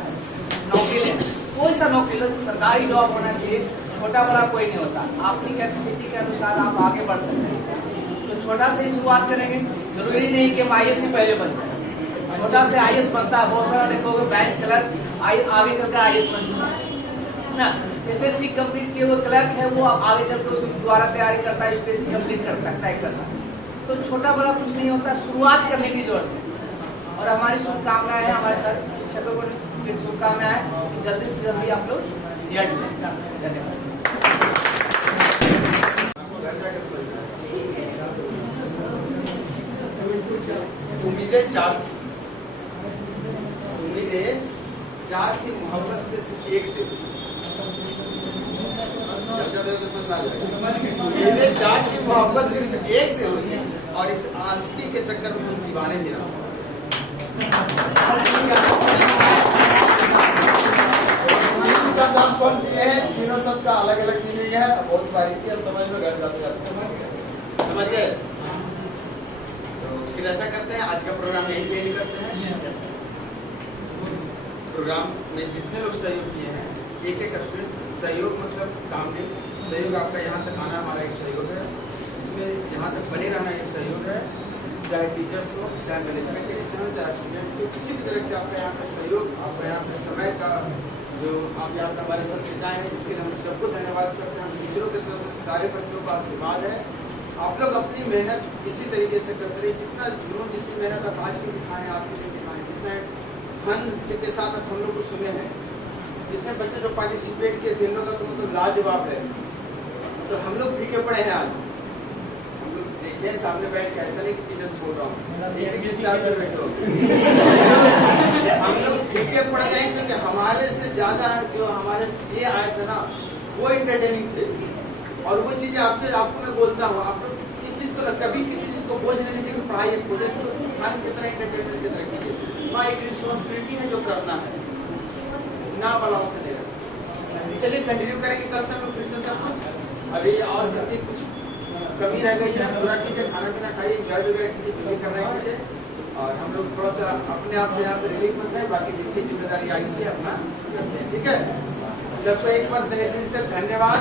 नौकरी लेना। कोई सा नौकरी लो, सरकारी जॉब होना चाहिए, छोटा बड़ा कोई नहीं होता। आपकी कैपेसिटी के अनुसार आप आगे बढ़ सकते हैं। तो छोटा से ही शुरुआत करेंगे, जरूरी नहीं कि IAS ही पहले बन जाए। छोटा से IAS बनता है, बहुत सारा देखोगे बैंक क्लर्क आगे चलकर IAS बन चुका है ना। SSC कंप्लीट किए हुए क्लर्क है, वो आगे चलकर उसके द्वारा तैयारी करता है, UPSC कंप्लीट कर सकता है करना। तो छोटा बड़ा कुछ नहीं होता, शुरुआत करने की जरूरत है। और हमारी शुभकामनाएं हैं, हमारे सारे शिक्षकों को भी शुभकामनाएं हैं कि जल्दी से जल्दी आप लोग रिजल्ट लें। धन्यवाद। घर जाके समझना है। उम्मीदें चार थी, मोहब्बत सिर्फ एक से हुई। तो समझ में आ जाएगा। उम्मीदें चार थी, मोहब्बत सिर्फ एक से हुई और इस आशिकी के चक्कर में हम दीवाने भी ना। शब्द हम कौन दिए हैं, तीनों शब्द का अलग अलग मीनिंग है, बहुत बारीकी है, समझ लो घर जाते समझ गए। तो फिर ऐसा करते हैं, आज का प्रोग्राम यहीं पे एंड करते हैं। प्रोग्राम में जितने लोग सहयोग किए हैं, एक एक स्टूडेंट सहयोग मतलब काम में सहयोग, आपका यहाँ तक आना हमारा एक सहयोग है, इसमें यहाँ तक बने रहना एक सहयोग है, चाहे टीचर्स हो, चाहे मैनेजमेंट के हिस्से हो, चाहे स्टूडेंट हो, किसी भी तरह से आपका यहाँ पे सहयोग, आपका यहाँ पे समय का जो आप यहाँ पे हमारे साथ सिखाए हैं, इसके लिए हम सबको धन्यवाद करते हैं। हम टीचरों के सारे बच्चों का आशीर्वाद है। आप लोग अपनी मेहनत इसी तरीके से करते रहिए, जितना जुनून, जितनी मेहनत आप आज की दिखाएं, आज के दिन दिखाएं, जितना फन के साथ आप हम लोग को सुने हैं, जितने बच्चे जो पार्टिसिपेट किए थे, इन लोगों का तो मतलब लाजवाब है। तो हम लोग फीके पड़े हैं आज, हम लोग देखे सामने बैठ के, ऐसा नहीं कि टीचर्स बोल रहा हूँ, बैठो हम लोग फीके पड़ गए क्योंकि हमारे से ज्यादा जो हमारे ये आए थे ना, वो इंटरटेनिंग थे। और वो चीजें आपको मैं बोलता हूँ, आप लोग इस चीज को कभी किसी चीज को बोझ नहीं लीजिए कि पढ़ाई एक बोझ, इसको फन की तरह, एंटरटेनमेंट की तरह कीजिए। वहाँ एक रिस्पॉन्सिबिलिटी है जो करना है, ना बलाव से ले रहा। चलिए कंटिन्यू करेंगे कल से हम लोग फिर से सब कुछ। अभी और करके कुछ कमी रह गई है, पूरा कीजिए, खाना पीना खाइए, एंजॉय वगैरह कीजिए, जो भी करना है कीजिए। और हम लोग थोड़ा सा अपने आप से यहाँ पे रिलीफ होते हैं, बाकी जितनी जिम्मेदारी आई थी अपना करते हैं। ठीक है, सबको एक बार दिल से धन्यवाद।